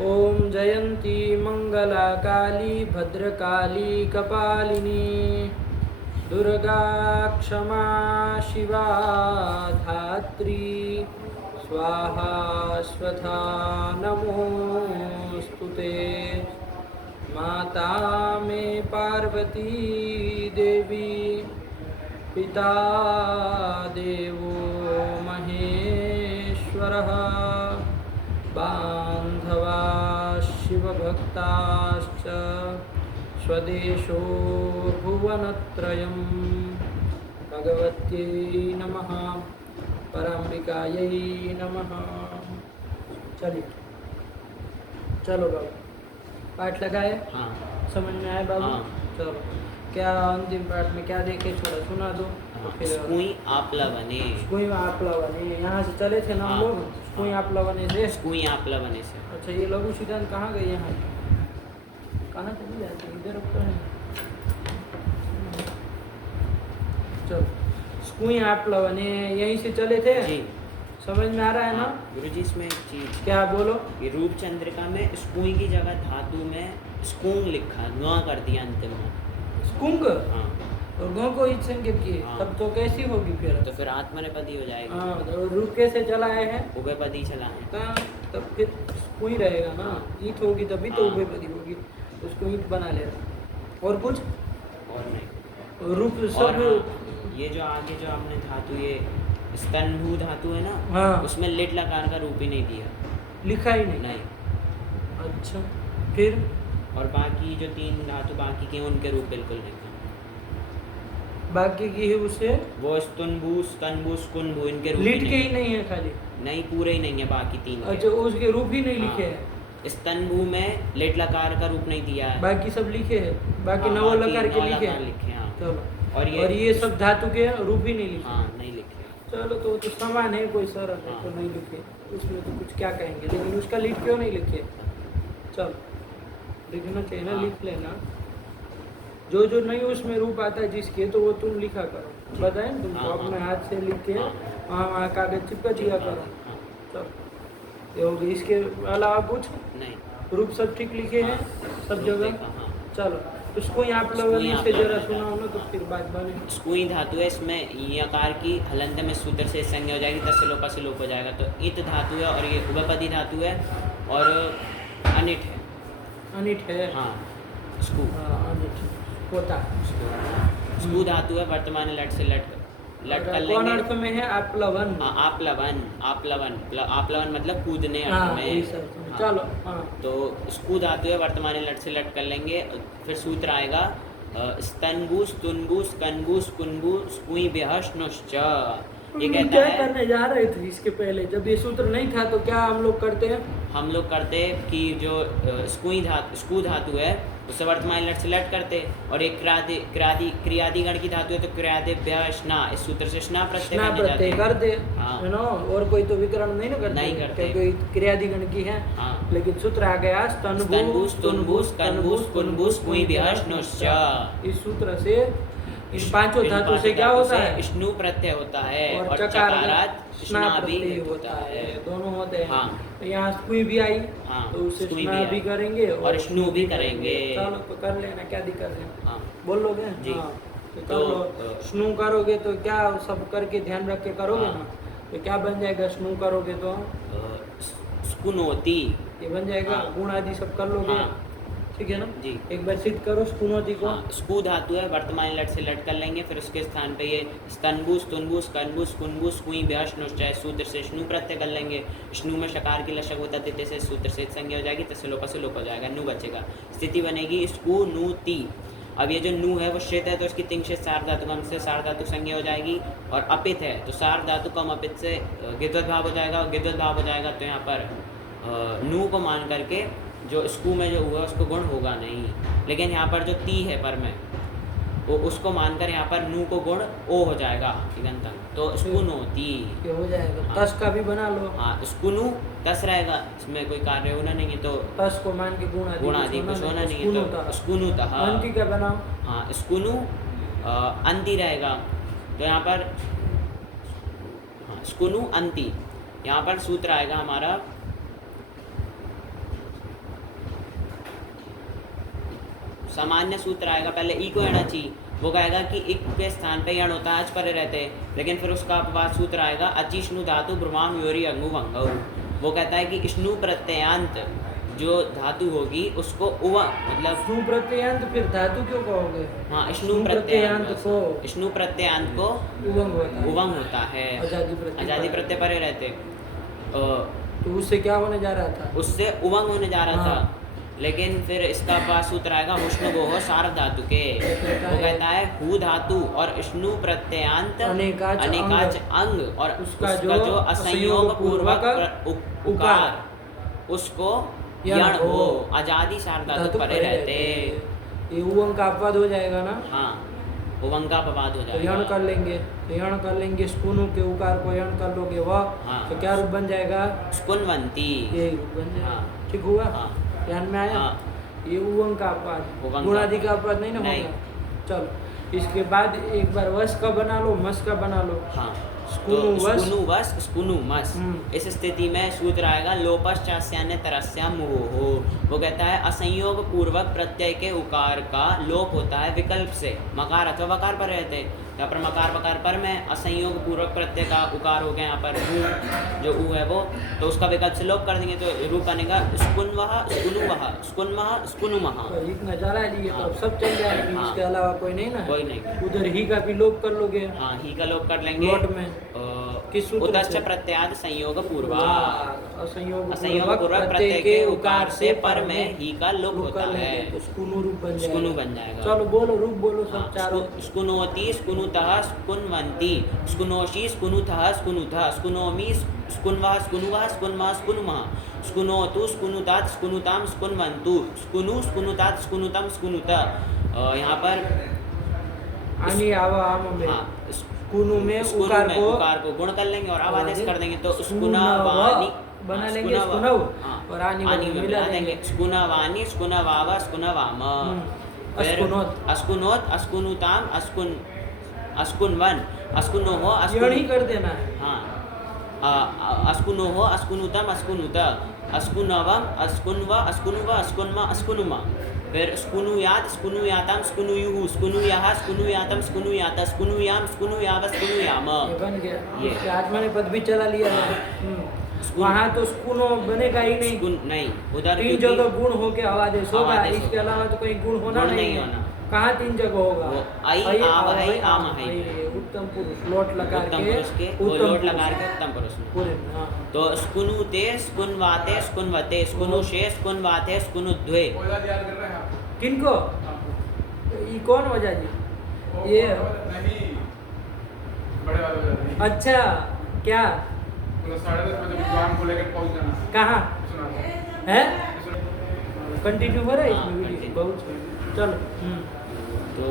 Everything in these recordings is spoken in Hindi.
ओम जयंती मंगला काली भद्रकाली कपालिनी दुर्गा क्षमा शिवा धात्री स्वाहा स्वधा नमोस्तुते। माता में पार्वती देवी पिता देवो महेश्वरः बान्धवा शिवभक्ताश्च स्वदेशो भुवनत्रयं। भगवत्यै नमः पराम्बिकायै नमः। चलिए चलो बाबू पाठ लगाए। हाँ समझ में आए बाबू? हाँ। चलो क्या अंतिम पाठ में क्या देखे थोड़ा सुना दो। हाँ, फिर स्कूई आपला बने। स्कूई आपला बने यहाँ से चले थे ना हम हाँ, लोग। स्कूई आपला बने से। स्कूई आपला बने से। अच्छा ये लघु सिद्धांत कहाँ गए? यहाँ कहाँ चली जाते इधर ऊपर है। चलो स्कूई आपला बने यहीं से चले थे। जी समझ में आ रहा है ना? गुरुजी इसमें एक चीज क्या बोलो? ये रूप चंद्रिका में स्कूई की जगह धातु में स्कूंग लिखा नुआ कर दिया अंतिम में। स्कूंग हाँ और गौ को ईद संकेत किए। हाँ। तब तो कैसी होगी फिर? तो फिर आत्मनेपदी हो जाएगी। हाँ तो रूप कैसे चलाए हैं? उभयपदी चला है। तब फिर कोई रहेगा ना। ईट होगी तभी तो हाँ। उभयपदी होगी। उसको ईट बना लेना। और कुछ और नहीं रूप और सब। हाँ, ये जो आगे जो आपने धातु ये स्तनभू धातु है ना। हाँ। उसमें लिट लकार का रूप ही नहीं दिया। लिखा ही नहीं। नहीं। अच्छा फिर और बाकी जो तीन धातु बाकी के हैं, उनके रूप बिल्कुल नहीं है। बाकी की है उसे वो स्तनभू स्तनभू स्कुनभू इनके रूप लिट ही के नहीं ही नहीं है खाली। नहीं पूरे ही नहीं है बाकी तीन के। अच्छा उसके रूप ही नहीं हाँ। लिखे हैं। स्तनभू में लिट लकार का रूप नहीं दिया है। बाकी सब लिखे हैं। बाकी हाँ, नव बाकी लकार के नौ लिखे लकार हैं। लिखे हैं, हाँ। चलो और ये सब धातु के रूप ही नहीं लिखे। हाँ नहीं लिखे। चलो तो समान है कोई सरल है हाँ। तो नहीं लिखे। उसमें तो कुछ क्या कहेंगे लेकिन उसका लिट क्यों नहीं लिखे? चलो लिखना चाहिए ना। हाँ। लिख लेना जो जो नहीं उसमें रूप आता है जिसके तो वो तुम लिखा करो। बताएं तुमको हाँ, अपने हाँ। हाथ से लिख के हाँ। वहाँ कागज चिपका दिया करो। हाँ, चलो ये हो गई। इसके अलावा कुछ नहीं रूप सब ठीक लिखे हैं सब रूप जगह। देखा, हाँ। चलो तो उसको यहाँ इसको प्लवन यहाँ से जरा प्लवन सुनाओ ना तो फिर बात बने। स्कूई धातु है, इसमें यकार की हलंत में सूत्र से संज्ञा हो जाएगी, तस्य लोपा से लोप हो जाएगा। तो इत धातु है और ये उभयपदी धातु है और अनिट है। अनिट है। हाँ स्कू अनिट होता स्कू धातु है, वर्तमान लट से लट कर कौन लेंगे। अर्थ में है? आप्लवन। हाँ आप्लवन आप्लवन आप्लवन मतलब कूदने अर्थ हाँ, में। इस अर्थ में। हाँ। चलो हाँ। तो स्कू धातु है, वर्तमान लट से लट कर लेंगे। फिर सूत्र आएगा स्तनभू स्तुनभू स्कनभू स्कुनभू स्कुई बेहश्नुश्च। ये हम कहता क्या है करने जा रहे थे इसके पहले जब ये सूत्र नहीं था तो क्या हम लोग करते हैं? हम लोग करते कि जो स्कू धातु है उससे वर्तमान लट से लट करते। और एक क्रियादिगण की धातु है तो क्रियादिभ्य स्ना, इस सूत्र से स्ना प्रत्यय स्ना बने जाते प्रत्यय हैं। करते हाँ। है ना। और कोई तो विकरण नहीं ना करते। नहीं करते। क्योंकि क्रियादिगण की है। हाँ। लेकिन सूत्र आ गया स्तनभू स्तुनभू स्कनभू स्कुनभू स्कुई बेहश्नुश्च। इस सूत्र से इन पांचों धातु से क्या होता है? स्नु प्रत्यय होता है और और चकारात चकारात स्ना स्ना भी प्रत्यय होता है। दोनों होते हैं। हाँ। तो यहाँ स्कुई भी आई हाँ, तो उसे स्कुई स्ना भी भी आई। करेंगे और स्नु भी करेंगे। चलो तो कर लेना क्या दिक्कत है? हाँ बोलोगे? जी। हाँ तो कर तो, लो। स्नु करोगे तो क्या सब करके ध्यान रख के करोगे हाँ। ना तो क्या बन जाएगा? स्नु करोगे तो स्कुनोती ये बन जाएगा। हाँ। गुण आदि सब कर लोगे। हाँ। ठीक है ना? जी। एक बार सिद्ध करो स्कुनोति को। हाँ, स्कू धातु है, वर्तमान लट से लट कर लेंगे। फिर उसके स्थान पे ये स्तनभू स्तुनभू स्कनभू स्कुनभू स्कुई बेहश्नुश्च सूत्र से स्नु प्रत्यय कर लेंगे। स्नु में शकार की लशक होता है से सूत्र से संज्ञा हो जाएगी, तस्य लोपा से लोप हो जाएगा, नु बचेगा। स्थिति बनेगी स्कू नु ती। अब ये जो नु है वो श्रेत है तो इसकी तिंग से सार धातु कम से सार धातु संज्ञा हो जाएगी। और अपित है तो सार धातु कम अपित से गिद्वत भाव हो जाएगा। और गिद्वत भाव हो जाएगा तो यहाँ पर नु को मान करके जो स्कू में जो हुआ उसको गुण होगा नहीं। लेकिन यहाँ पर जो ती है पर में वो उसको मानकर यहाँ पर नू को गुण ओ हो जाएगा इगंतम। तो स्कुनो ती ये हो जाएगा। हाँ। तस का भी बना लो। हाँ स्कुनु तस रहेगा, इसमें कोई कार्य होना नहीं है तो तस को मान के गुण आदि कुछ होना नहीं है तो स्कुनुतः। अंति का बनाओ। हाँ स्कुनु अंति रहेगा तो यहाँ पर हाँ स्कुनु अंति। यहाँ पर सूत्र आएगा हमारा सामान्य सूत्र आएगा, पहले ई को आना चाहिए, वो कहेगा कि इक के स्थान पे यण होता है, अच परे रहते हैं, लेकिन फिर उसका अपवाद सूत्र आएगा अचिष्णु धातु ब्रह्माम योरी अंगु भंगौ। वो कहता है कि स्नु प्रत्ययांत जो धातु होगी उसको उवा मतलब स्नु प्रत्ययांत, फिर धातु क्यों कहोगे? हाँ स्नु प्रत्ययांत को स्नु प्रत्ययांत को उवंग होता है। उवंग होता है, आजादी प्रत्यय परे रहते, तो उससे क्या होने जा रहा था? उससे उवंग होने जा रहा हाँ। था, लेकिन फिर इसका अपवाद सूत्र आएगा उष्ण गोह सार्व धातु के। वो कहता है हु धातु और स्नु प्रत्ययांत अनेकाच अंग और उसका जो असंयोग पूर्वक उकार उसको यण हो, आजादी सार्व धातु परे रहते। ये उवंग का अपवाद हो जाएगा ना? हाँ, उवंग का अपवाद हो तो जाएगा। यण कर लेंगे, तो यण कर लेंगे, स्कुनु के उकार को यण कर लोगे वह, हाँ। तो क्या रूप बन जाएगा? स्कुन्वन्ती। ये रूप बन जाएगा। हाँ। ठीक हुआ? हाँ। ध्यान में आया? हाँ। ये उवंग का अपवाद, उवंग गुणादि का का अपवाद नहीं ना नहीं। होगा। चलो इसके बाद एक बार वश का बना लो, मस का बना लो। हाँ, स्कुनु वश, स्कुनु वश स्कुनु मस। हम्म। इस स्थिति में सूत्र आएगा लोपश्चास्यान्य तरस्या मुहो। वो कहता है असंयोग पूर्वक प्रत्यय के उकार का लोप होता है विकल्प से, मकार अथवा वकार पर रहते हैं। यहाँ पर मकार वकार पर में असंयोग पूर्वक प्रत्यय का उकार हो गया, यहाँ पर ऊ जो ऊ है वो, तो उसका विकल्प से लोप कर देंगे तो रूप बनेगा स्कुन्वः स्कुनुवः स्कुन्मः स्कुनुमः। तो इतना चला लिए तो अब सब चल जाएगी, हाँ। इसके अलावा कोई नहीं ना? कोई नहीं। उधर ही का भी लोप कर लोगे। हाँ, ही का लोप कर लेंगे। लोट में किस सूत्र उतश्च से? प्रत्याद संयोग पूर्वा। असंयोग असंयोग पूर्वक प्रत्यय के उकार से पर में ही का लोप होता है, तो स्कुनु रूप बन जाएगा। स्कुनु बन जाएगा। चलो बोलो, रूप बोलो सब चारों। स्कुनोति स्कुनुतः स्कुन्वन्ति स्कुनोषि स्कुनुतः स्कुनुतः स्कुनोमि स्कुन्वः स्कुनुवः स्कुन्मः स्कुनुमः स्कुनोतु स्कुनुतात स्कुनुताम स्कुन्वन्तु स्कुनु स्कुनुतात स्कुनुतम स्कुनुत। यहाँ पर आनी आवा आम में हाँ, स्कुनु में स्कुनु उकार में को उकार को गुण कर लेंगे और आवादेश कर देंगे तो स्कुनव स्कुनवानि बना लेंगे, स्कुनव और आनी आनी में मिला मिला देंगे स्कुनवानि स्कुनवाव स्कुनवाम। फिर अस्कुनोत, अस्कुनोत अस्कुनुताम अस्कुन अस्कुनवन अस्कुनोहो यण ही कर देना है। हाँ, अस्कुनोहो अस्कुनुतम अस्कुनुत अस्कुनवम अस्कुनव अस्कुनुव अस्कुन्म अस्कुनुम। फिर स्कुनुयात स्कुनुयातम स्कुनुयुः स्कुनुयाः स्कुनुयातम स्कुनुयात स्कुनुयाम स्कुनुयाव स्कुनुयाम। ये बन गया। ये। इसके आत्मा ने पद भी चला लिया है। वहाँ तो स्कुनो बनेगा ही नहीं, स्कुन नहीं, उधर तीन क्योंकि जगह गुण होके आवादेश होगा, आवादेश इसके होगा। अलावा तो कोई गुण होना गुण नहीं नहीं है। होना। कहाँ तीन जगह होगा? वो आई, आवहै, आमहै। उत्तम पुरुष लोट लगा उत्तम के पुरुष के वो लोट लगा के उत्तम पुरुष में। पूरे हाँ। तो स्कुनुते स्कुन्वाते स्कुन्वते स्कुनुषे स्कुन्वाते स्कुनुद्वे। किनको? ये कौन वजह जी? ये नहीं, बड़े वाले को नहीं। अच्छा, क्या 10:30 बजे विद्वान को लेकर पहुंच जाना। कहाँ सुना है? कंटिन्यू हो रहा है हाँ, इसमें वीडियो? continue। बहुत सही। चलो तो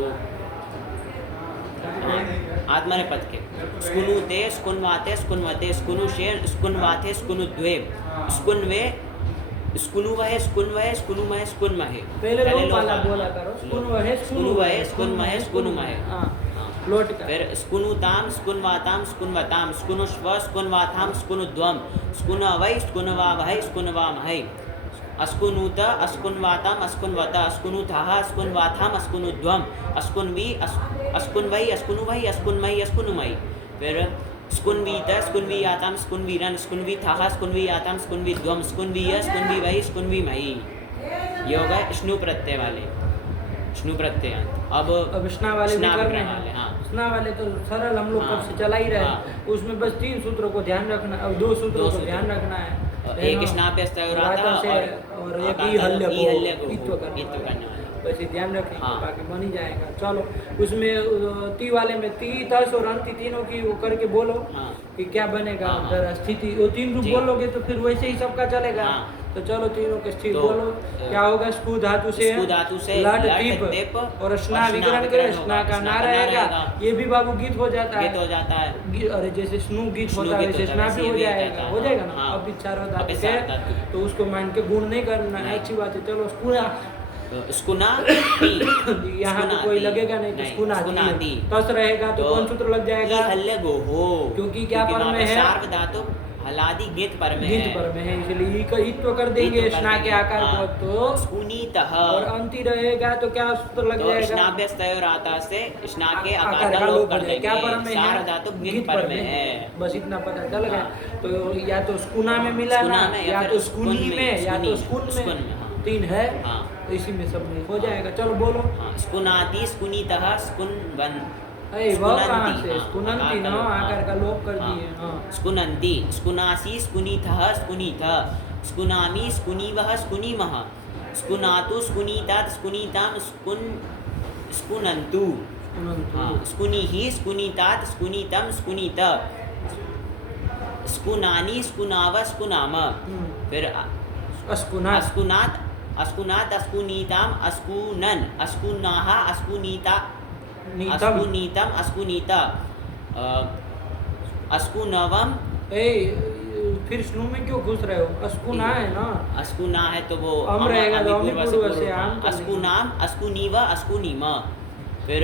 आत्मनेपद के स्कुनुते स्कुन्वाते स्कुन्वते स्कुनुषे स्कुन्वाते स्कुनुद्वे स्कुन्वे स्कुनुवहे स्कुन्वहे स्कुनुमहे स्कुन्महे। पहले लोप लोप वाला वाला। बोला करो। स्कुनवहे स्कुनुवहे स्कुन्महे स्कुनुमहे। हाँ, लोट का। फिर स्कुनुताम स्कुन्वाताम स्कुन्वताम स्कुनुष्व स्कुन्वाताम स्कुनुद्वम स्कुनवै स्कुनवावहै स्कुनवामहै अस्कुनुत अस्कुन्वाताम अस्कुन्वत अस्कुनुतः अस्कुन्वाथाम अस्कुनुद्वम अस्कुन्वी अस्कुन्वै अस्कुनुवै अस्कुन्मयि अस्कुनुमयि। फिर स्कुन्वीत स्कुन्वीयाताम स्कुन्वीरन स्कुन्वीथः स्कुन्वीयाताम स्कुन्वीद्वम स्कुन्वीय स्कुन्वीवै स्कुन्वीमयि। ये हो गए स्नु प्रत्यय वाले, स्नु प्रत्यय। अब स्ना वाले भी स्ना करने विग्रह हैं। वाले, हाँ। स्ना वाले तो सरल हम लोग हाँ। कब से चला ही रहे हैं। हाँ। उसमें बस 3 सूत्रों को ध्यान रखना, अब 2 सूत्रों को सूत्र। ध्यान रखना है। एक स्नाप्यस्तयोराता और एक ई हल्य को इत्व करना इत्व करने है। वाले। बस ये ध्यान रखेंगे, हाँ। बाकी बन ही जाएगा। चलो उसमें ती वाले में ती तस और अंति तीनों की वो करके बोलो हाँ। कि क्या बनेगा। हाँ। जरा स्थिति वो 3 रूप जी। बोलोगे तो फिर वैसे ही सबका चलेगा। हाँ। तो चलो तीनों के स्थिति तो, बोलो। क्या होगा? स्कू धातु से स्कू धातु से लट लट, दीप दीप और स्ना और विकरण स्ना करे, विकरण स्ना होगा, का स्ना ना का ना रहेगा। रहेगा। ये भी बाबू गीत हो जाता गीत हो है। जाता है। अरे जैसे स्नु गीत स्नु होता है गीत वैसे होता है, स्ना भी वैसे हो ये भी जाएगा, होता है। हो जाएगा ना। हाँ। अब चारों अब धातु चार है धातु। तो उसको मान के गुण नहीं करना है। नहीं। अच्छी बात है। चलो स्कूना स्कुना यहाँ तो कोई लगेगा नहीं, तो स्कूना स्कुनाति। तस रहेगा तो कौन सूत्र लग जाएगा? हल्ले गो हो, क्योंकि क्या पर वहाँ में पे है? सार्व धातु हलादि गित पर में गिंत है। पर में है, इसलिए ईत्व कर देंगे ईत्व कर स्ना के देंगे, आकार को, हाँ। तो स्कुनीतः और अंति रहेगा तो क्या सूत्र लग तो जाएगा? स्नाभ्यस्तयोर आता से स्ना के आकार आकार का का लोप लोप कर हो जाए। क्या पर देंगे। में सार है? धातु गित गित पर में है। बस इतना पता चल गया। हाँ। तो या तो स्कुना में मिला स्कुना ना, में या फिर तो स्कुनी में, या तो स्कुन स्कुन में, में, हाँ। 3 है। हाँ। तो इसी में सब में हो जाएगा। चलो बोलो। हाँ, स्कुनाति स्कुनीतः स्कुनवन अरे वह कहाँ से? हाँ, स्कुनंती ना, आकार का लोप कर हाँ। दिए। हाँ। स्कुनन्ति स्कुनासि स्कुनीतः स्कुनीतः स्कुनामि स्कुनीवः स्कुनीमः स्कुनातु स्कुनीतात स्कुनीताम स्कुनन्तु स्कुनंतु। हाँ, स्कुनीः स्कुनीतात स्कुनीतम स्कुनीत स्कुनानि स्कुनाव स्कुनाम। फिर अस्कुना। अस्कुनात अस्कुनात अस्कुनीताम अस्कुनन अस्कुनाहा अस्कुनीता नीतम। अस्कुनीतम अस्कुनीता अस्कुनवम। फिर स्नु में क्यों घुस रहे हो? अस्कुना है ना। अस्कुना है तो वो अम रहेगा तो अमी पूर्व से हाँ, आम कर अस्कुनाम अस्कुनीव अस्कुनीम। फिर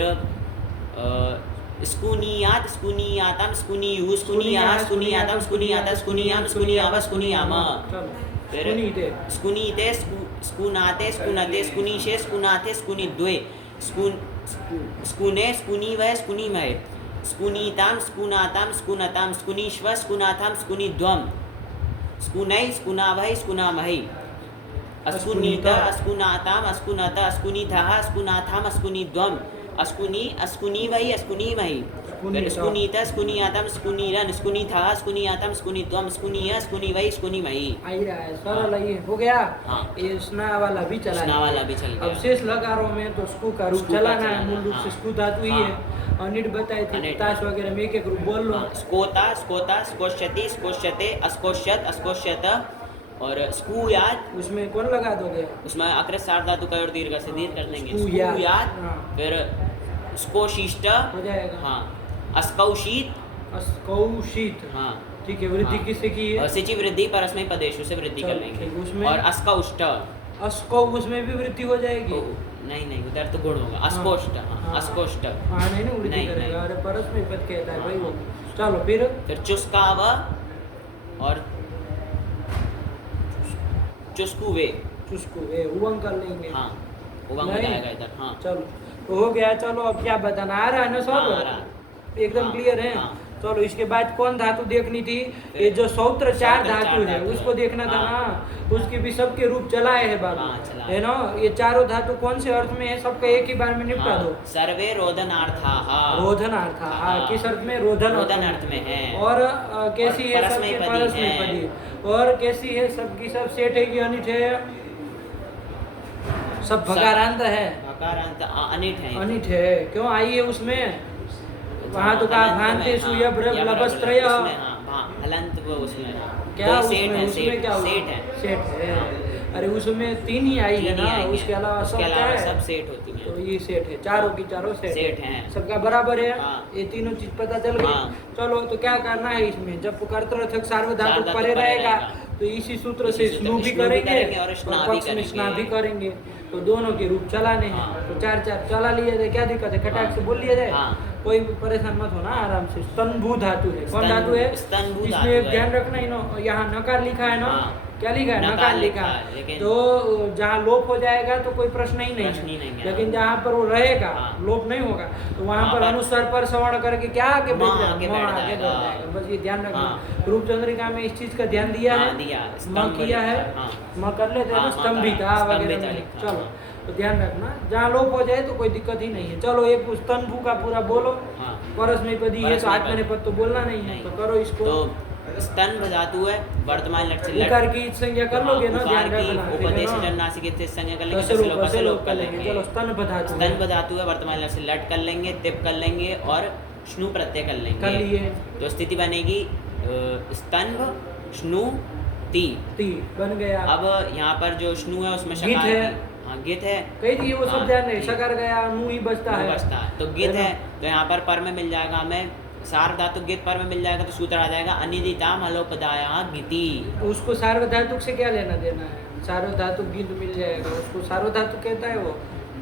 स्कुनियात स्कुनियातम स्कुनियु स्कुनियाह स्कुनियातम स्कुनियात स्कुनियाम स्कुनियाव स्कुनियाम। फिर स्कुनीते। स्कुनीते स्कुनाते स्कुनते स्कुनीशे स्कुनाते स्कुनिद्वे स्कुने स्कुनीवह स्कुनीमहे स्कुनीताम स्कुनाताम स्कुनताम स्कुनीश्व स्कुनाथाम स्कुनिद्वम स्कुनै स्कुनावहै स्कुनामहै अस्कुनीत अस्कुनाताम अस्कुनत अस्कुनीथः अस्कुनाथाम अस्कुनिद्वम अस्कुनी अस्कुनीवै अस्कुनीमहि। फिर स्कुनीत स्कुनियातम स्कुनीरन स्कुनीथः स्कुनियातम स्कुनिद्वम स्कुनीय स्कुनीवै स्कुनीमहि। आई रहा है सरल, ये हो गया। हाँ। ये स्ना वाला भी चला स्ना गया। वाला भी चल गया। अब शेष लकारों में तो स्कू का रूप स्कू का चलाना है, चलाना, मूल रूप हाँ। से स्कू धातु ही हाँ। है। अनिट बताए थे, अनिट। ताश वगैरह में एक रूप बोल लो। हाँ, स्कोता स्कोता स्कोष्यति स्कोष्यते अस्कोष्यत अस्कोष्यत और स्कूयात। उसमें कौन लगा दोगे? उसमें अकृत सार धातु का और दीर्घ से दीर्घ कर देंगे। स्कूयात। स्कूयात। हाँ। फिर स्कोशिष्ट हो जाएगा। हाँ, अस्कौशित अस्कौशित। हाँ। ठीक है, वृद्धि हाँ। किससे की है? और सिचि वृद्धि परस्मय पदेशु से वृद्धि कर चलो, लेंगे। ठीक, उसमें? और अस्कौष्ट अस्कौ, उसमें भी वृद्धि हो जाएगी। नहीं नहीं, उधर तो गुण होगा। अस्कोष्ट हाँ, अस्कोष्ट। हाँ नहीं ना, वृद्धि नहीं, करेगा। नहीं। अरे परस में पद कहता है भाई वो। हाँ। चलो फिर फिर चुस्काव और चुस्कुवे। चुस्कू वे उवंग कर लेंगे। हाँ, उवंग हो नहीं। जाएगा इधर। हाँ, चलो तो हो गया। चलो अब क्या बताना, आ रहा है ना सब? हाँ, आ रहा है। एकदम हाँ, क्लियर है। हाँ। चलो इसके बाद कौन धातु देखनी थी? ये जो सौत्र चार सौत्र चार धातु है धातु उसको है। देखना था हाँ। ना। उसके भी सबके रूप चलाए है बाबू, हाँ, चला है ना। ये चारों धातु कौन से अर्थ में है? सबका एक ही बार में निपटा हाँ, दो। सर्वे रोदनार्थाः। रोधन अर्थ। हाँ, किस अर्थ में? रोधन रोदन अर्थ में है। और कैसी है? सबकी परस्मैपदी परस्मैपदी है। पदी। और कैसी है? सबकी सब सेठ है कि अनिट है? सब भकारांत है। भकारांत अनिट है। अनिट है। क्यों आई है उसमें? वहाँ तो कहा भांति सुयभ लभस्त्रय। हलंत वो उसमें क्या दो उसमें? सेठ है, उसमें क्या हुआ? सेठ है। सेठ है। हाँ। अरे उसमें 3 ही आई है तीन ही ना, आएंगे। उसके अलावा सब उसके क्या अलावा है? सब सेठ होती तो हैं। ये सेठ है, चारों की चारों सेठ सेठ हैं। सबका बराबर है। हाँ। ये तीनों चीज पता चल गई। हाँ। चलो तो क्या करना है इसमें? जब कर्तृर्थक सार्वधातुक सार्वधातुक परे परे रहेगा रहेगा। तो इसी सूत्र इसी से सूत्र स्नु से भी स्नु भी करेंगे करेंगे और स्ना और भी पक्ष में करेंगे। स्ना भी करेंगे। तो दोनों के रूप चलाने हैं। हाँ। तो 4 चला लिए जाए, क्या दिक्कत है? खटाक हाँ। से बोल लिया जाए। हाँ। कोई परेशान मत होना, आराम से। स्तनभू धातु है। कौन धातु है? स्तनभू इसमें धातु एक है। ध्यान रखना ही ना, यहाँ नकार लिखा है ना। हाँ। क्या लिखा है? नकार नकार लिखा लिखा है। है, लेकिन- तो जहाँ लोप हो जाएगा तो कोई प्रश्न ही नहीं प्रश्न ही नहीं है। लेकिन जहाँ पर वो रहेगा, हाँ। लोप नहीं होगा, तो वहाँ वहाँ पर पर अनुस्वर पर श्रवण करके क्या आगे बैठ वहाँ जाएगा? आगे वहाँ बैठ आगे जाएगा। बैठ जाएगा। बस ये ध्यान रखना। हाँ। रूप चंद्रिका में इस चीज का ध्यान दिया हाँ, है। दिया। म स्तंभ किया है। लिखा, हाँ। म कर लेते हैं ना, हाँ, स्तंभिता स्तंभिता वगैरह में। लिखा, चलो हाँ। तो ध्यान रखना, जहाँ लोप हो जाए तो कोई दिक्कत ही नहीं है। चलो एक स्तंभू का पूरा बोलो। हाँ। परस्मैपदी है तो आत्मनेपद पद तो बोलना नहीं है, तो करो इसको। तो स्तन धातु है, वर्तमान लट से लट। उकार की संज्ञा कर लोगे ना, ध्यान उकार की रखना। ठीक है उपदेश ना? जन्नासिक इत्यादि संज्ञा कर लेंगे। दशलोप दशलोप कर लेंगे। चलो स्तन धातु है। स्तन धातु है, वर्तमान लट से लट कर लेंगे, तिप कर लेंगे और स्नु प्रत्यय कर लेंगे। कर लिए। तो स्थिति बनेगी स्तंभ स्नु ती। ती बन गया। अब यहाँ पर जो स्नु है उसमें गित शकार है। की- हाँ, गित है। कही थी वो सब हाँ, ध्यान नहीं, ठीक। सकर गया, मुंह ही बचता मुंह है। बचता है। तो गित ना? है, तो यहाँ पर में मिल जाएगा हमें। सार धातु गित पर में मिल जाएगा तो सूत्र आ जाएगा अनिदिताम हलोपदाया गिति। उसको सार्वधातुक से क्या लेना देना है? सार्वधातुक गिंत मिल जाएगा, उसको सार्वधातुक कहता है वो।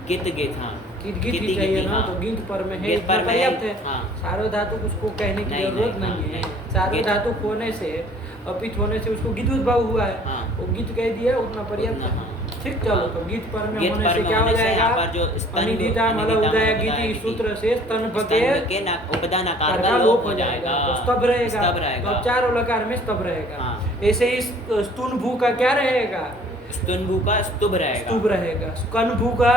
गित गित हाँ, गित गित गिति, ही चाहिए गिति, ना, हाँ। तो गिंत पर में है, गित पर इतना में पर्याप्त है। हाँ। सार्वधातुक उसको कहने की नहीं, जरूरत नहीं, नहीं है। नहीं। सार्वधातुक होने से अपित होने से उसको गीत उद्भव हुआ है, हाँ। वो गीत कह दिया उतना पर्याप्त उतना, है। हाँ। ठीक, चलो तो गीत पर में गीत होने पर से में क्या हो होने से जाएगा, यहाँ पर जो स्तन अनिदिता मतलब अनिदिता उदय मतलब गीति उदय सूत्र से स्तंभ स्तंभ के के उपदा नकार कार का का लोप हो जाएगा, तो स्तभ रहेगा, स्तभ तो रहेगा। अब चारों लकार में स्तभ रहेगा। हाँ। ऐसे ही स्तुन भू का क्या रहेगा, स्तुनभू का स्तुभ रहेगा, स्तुभ रहेगा, स्कन भू का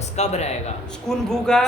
स्कब रहेगा, स्कुन भू का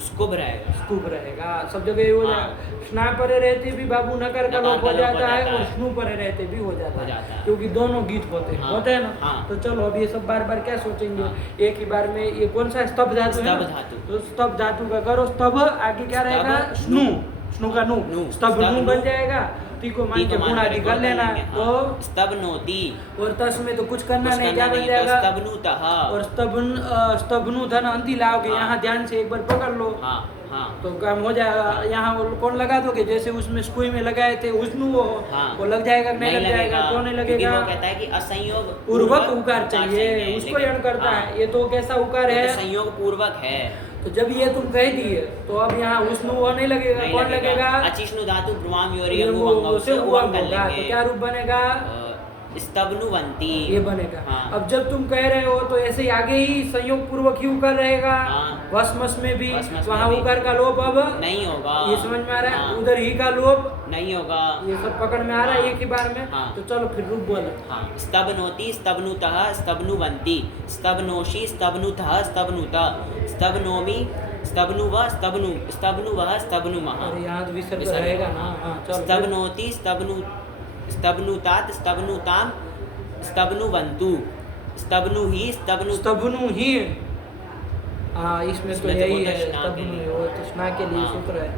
स्कुब रहेगा। स्तूप रहेगा, सब जगह ये हो हाँ। जाएगा। स्ना परे रहते भी बाबू नकर का नकार लोप हो का लोप जाता है हो और जाता है। स्नु परे रहते भी हो जाता हो जाता है, है। क्योंकि दोनों गीत होते हैं, हाँ। होते हैं ना। हाँ। तो चलो अब ये सब बार बार क्या सोचेंगे, हाँ। एक ही बार में ये कौन सा स्तभ धातु है स्तभ ना? धातु। तो स्तभ धातु का करो स्तभ, आगे क्या स्तभ, रहेगा, नु। स्नु का नु, नु। स्तभ स्तभ नु नु। बन जाएगा, ती को मान के गुण आदि कर लेना, तो स्तब नोती और तस में तो कुछ करना कुछ नहीं, करना क्या बन नहीं, तो जाएगा, स्तबनुतः। और स्तभनु धन अंति लाओगे, हाँ। यहाँ ध्यान से एक बार पकड़ लो, हाँ हाँ तो काम हो जाएगा। यहाँ वो कौन लगा दोगे, जैसे उसमें स्कूई में लगाए थे उसनु हाँ। वो लग जाएगा कि नहीं लग जाएगा, क्यों नहीं क्योंकि लगेगा, वो कहता है कि असंयोग पूर्वक उकार चाहिए, उसको लेकिन- यण करता हाँ, है। ये तो कैसा उकार वो है, तो संयोग पूर्वक है, तो जब ये तुम कह दिए तो अब यहाँ उसनु वो नहीं लगेगा, नहीं कौन लगेगा, अचिष्णु धातु ब्रुवाम ये योरियंगु वो वंगौ उसे से हुआ उवंग कर होगा, तो लेंगे। क्या रूप बनेगा, स्तबनुवंती ये बनेगा। हाँ। अब जब तुम कह रहे हो तो ऐसे ही आगे ही संयोग पूर्वक ही उकार रहेगा, हाँ। वसमस में भी वसमस वहाँ में भी। उकार का लोप अब नहीं होगा, ये समझ में आ रहा है, हाँ। उधर ही का लोप नहीं होगा, ये सब पकड़ में आ रहा है एक ही बार में। हाँ। तो चलो फिर रूप बोलो, हाँ। स्तबनोति स्तबनुतः स्तबनुवन्ति स्तबनोषि स्तबनुतः स्तबनुत स्तबनोमि स्तबनुव स्तबनु स्तबनुवः स्तबनुमः। और यहाँ तो विसर्ग विसर्ग, रहेगा ना, हाँ चलो फिर। स्तबनोति स्तबनुतात स्तबनुताम स्तबनुवन्तु स्तबनुहि स्तबनु स्तबनु ही, हाँ इसमें तो इसमें तो यही वो है, तो स्ना के स्तबनु लिए। है, वो तो स्ना के लिए हाँ। सूत्र है,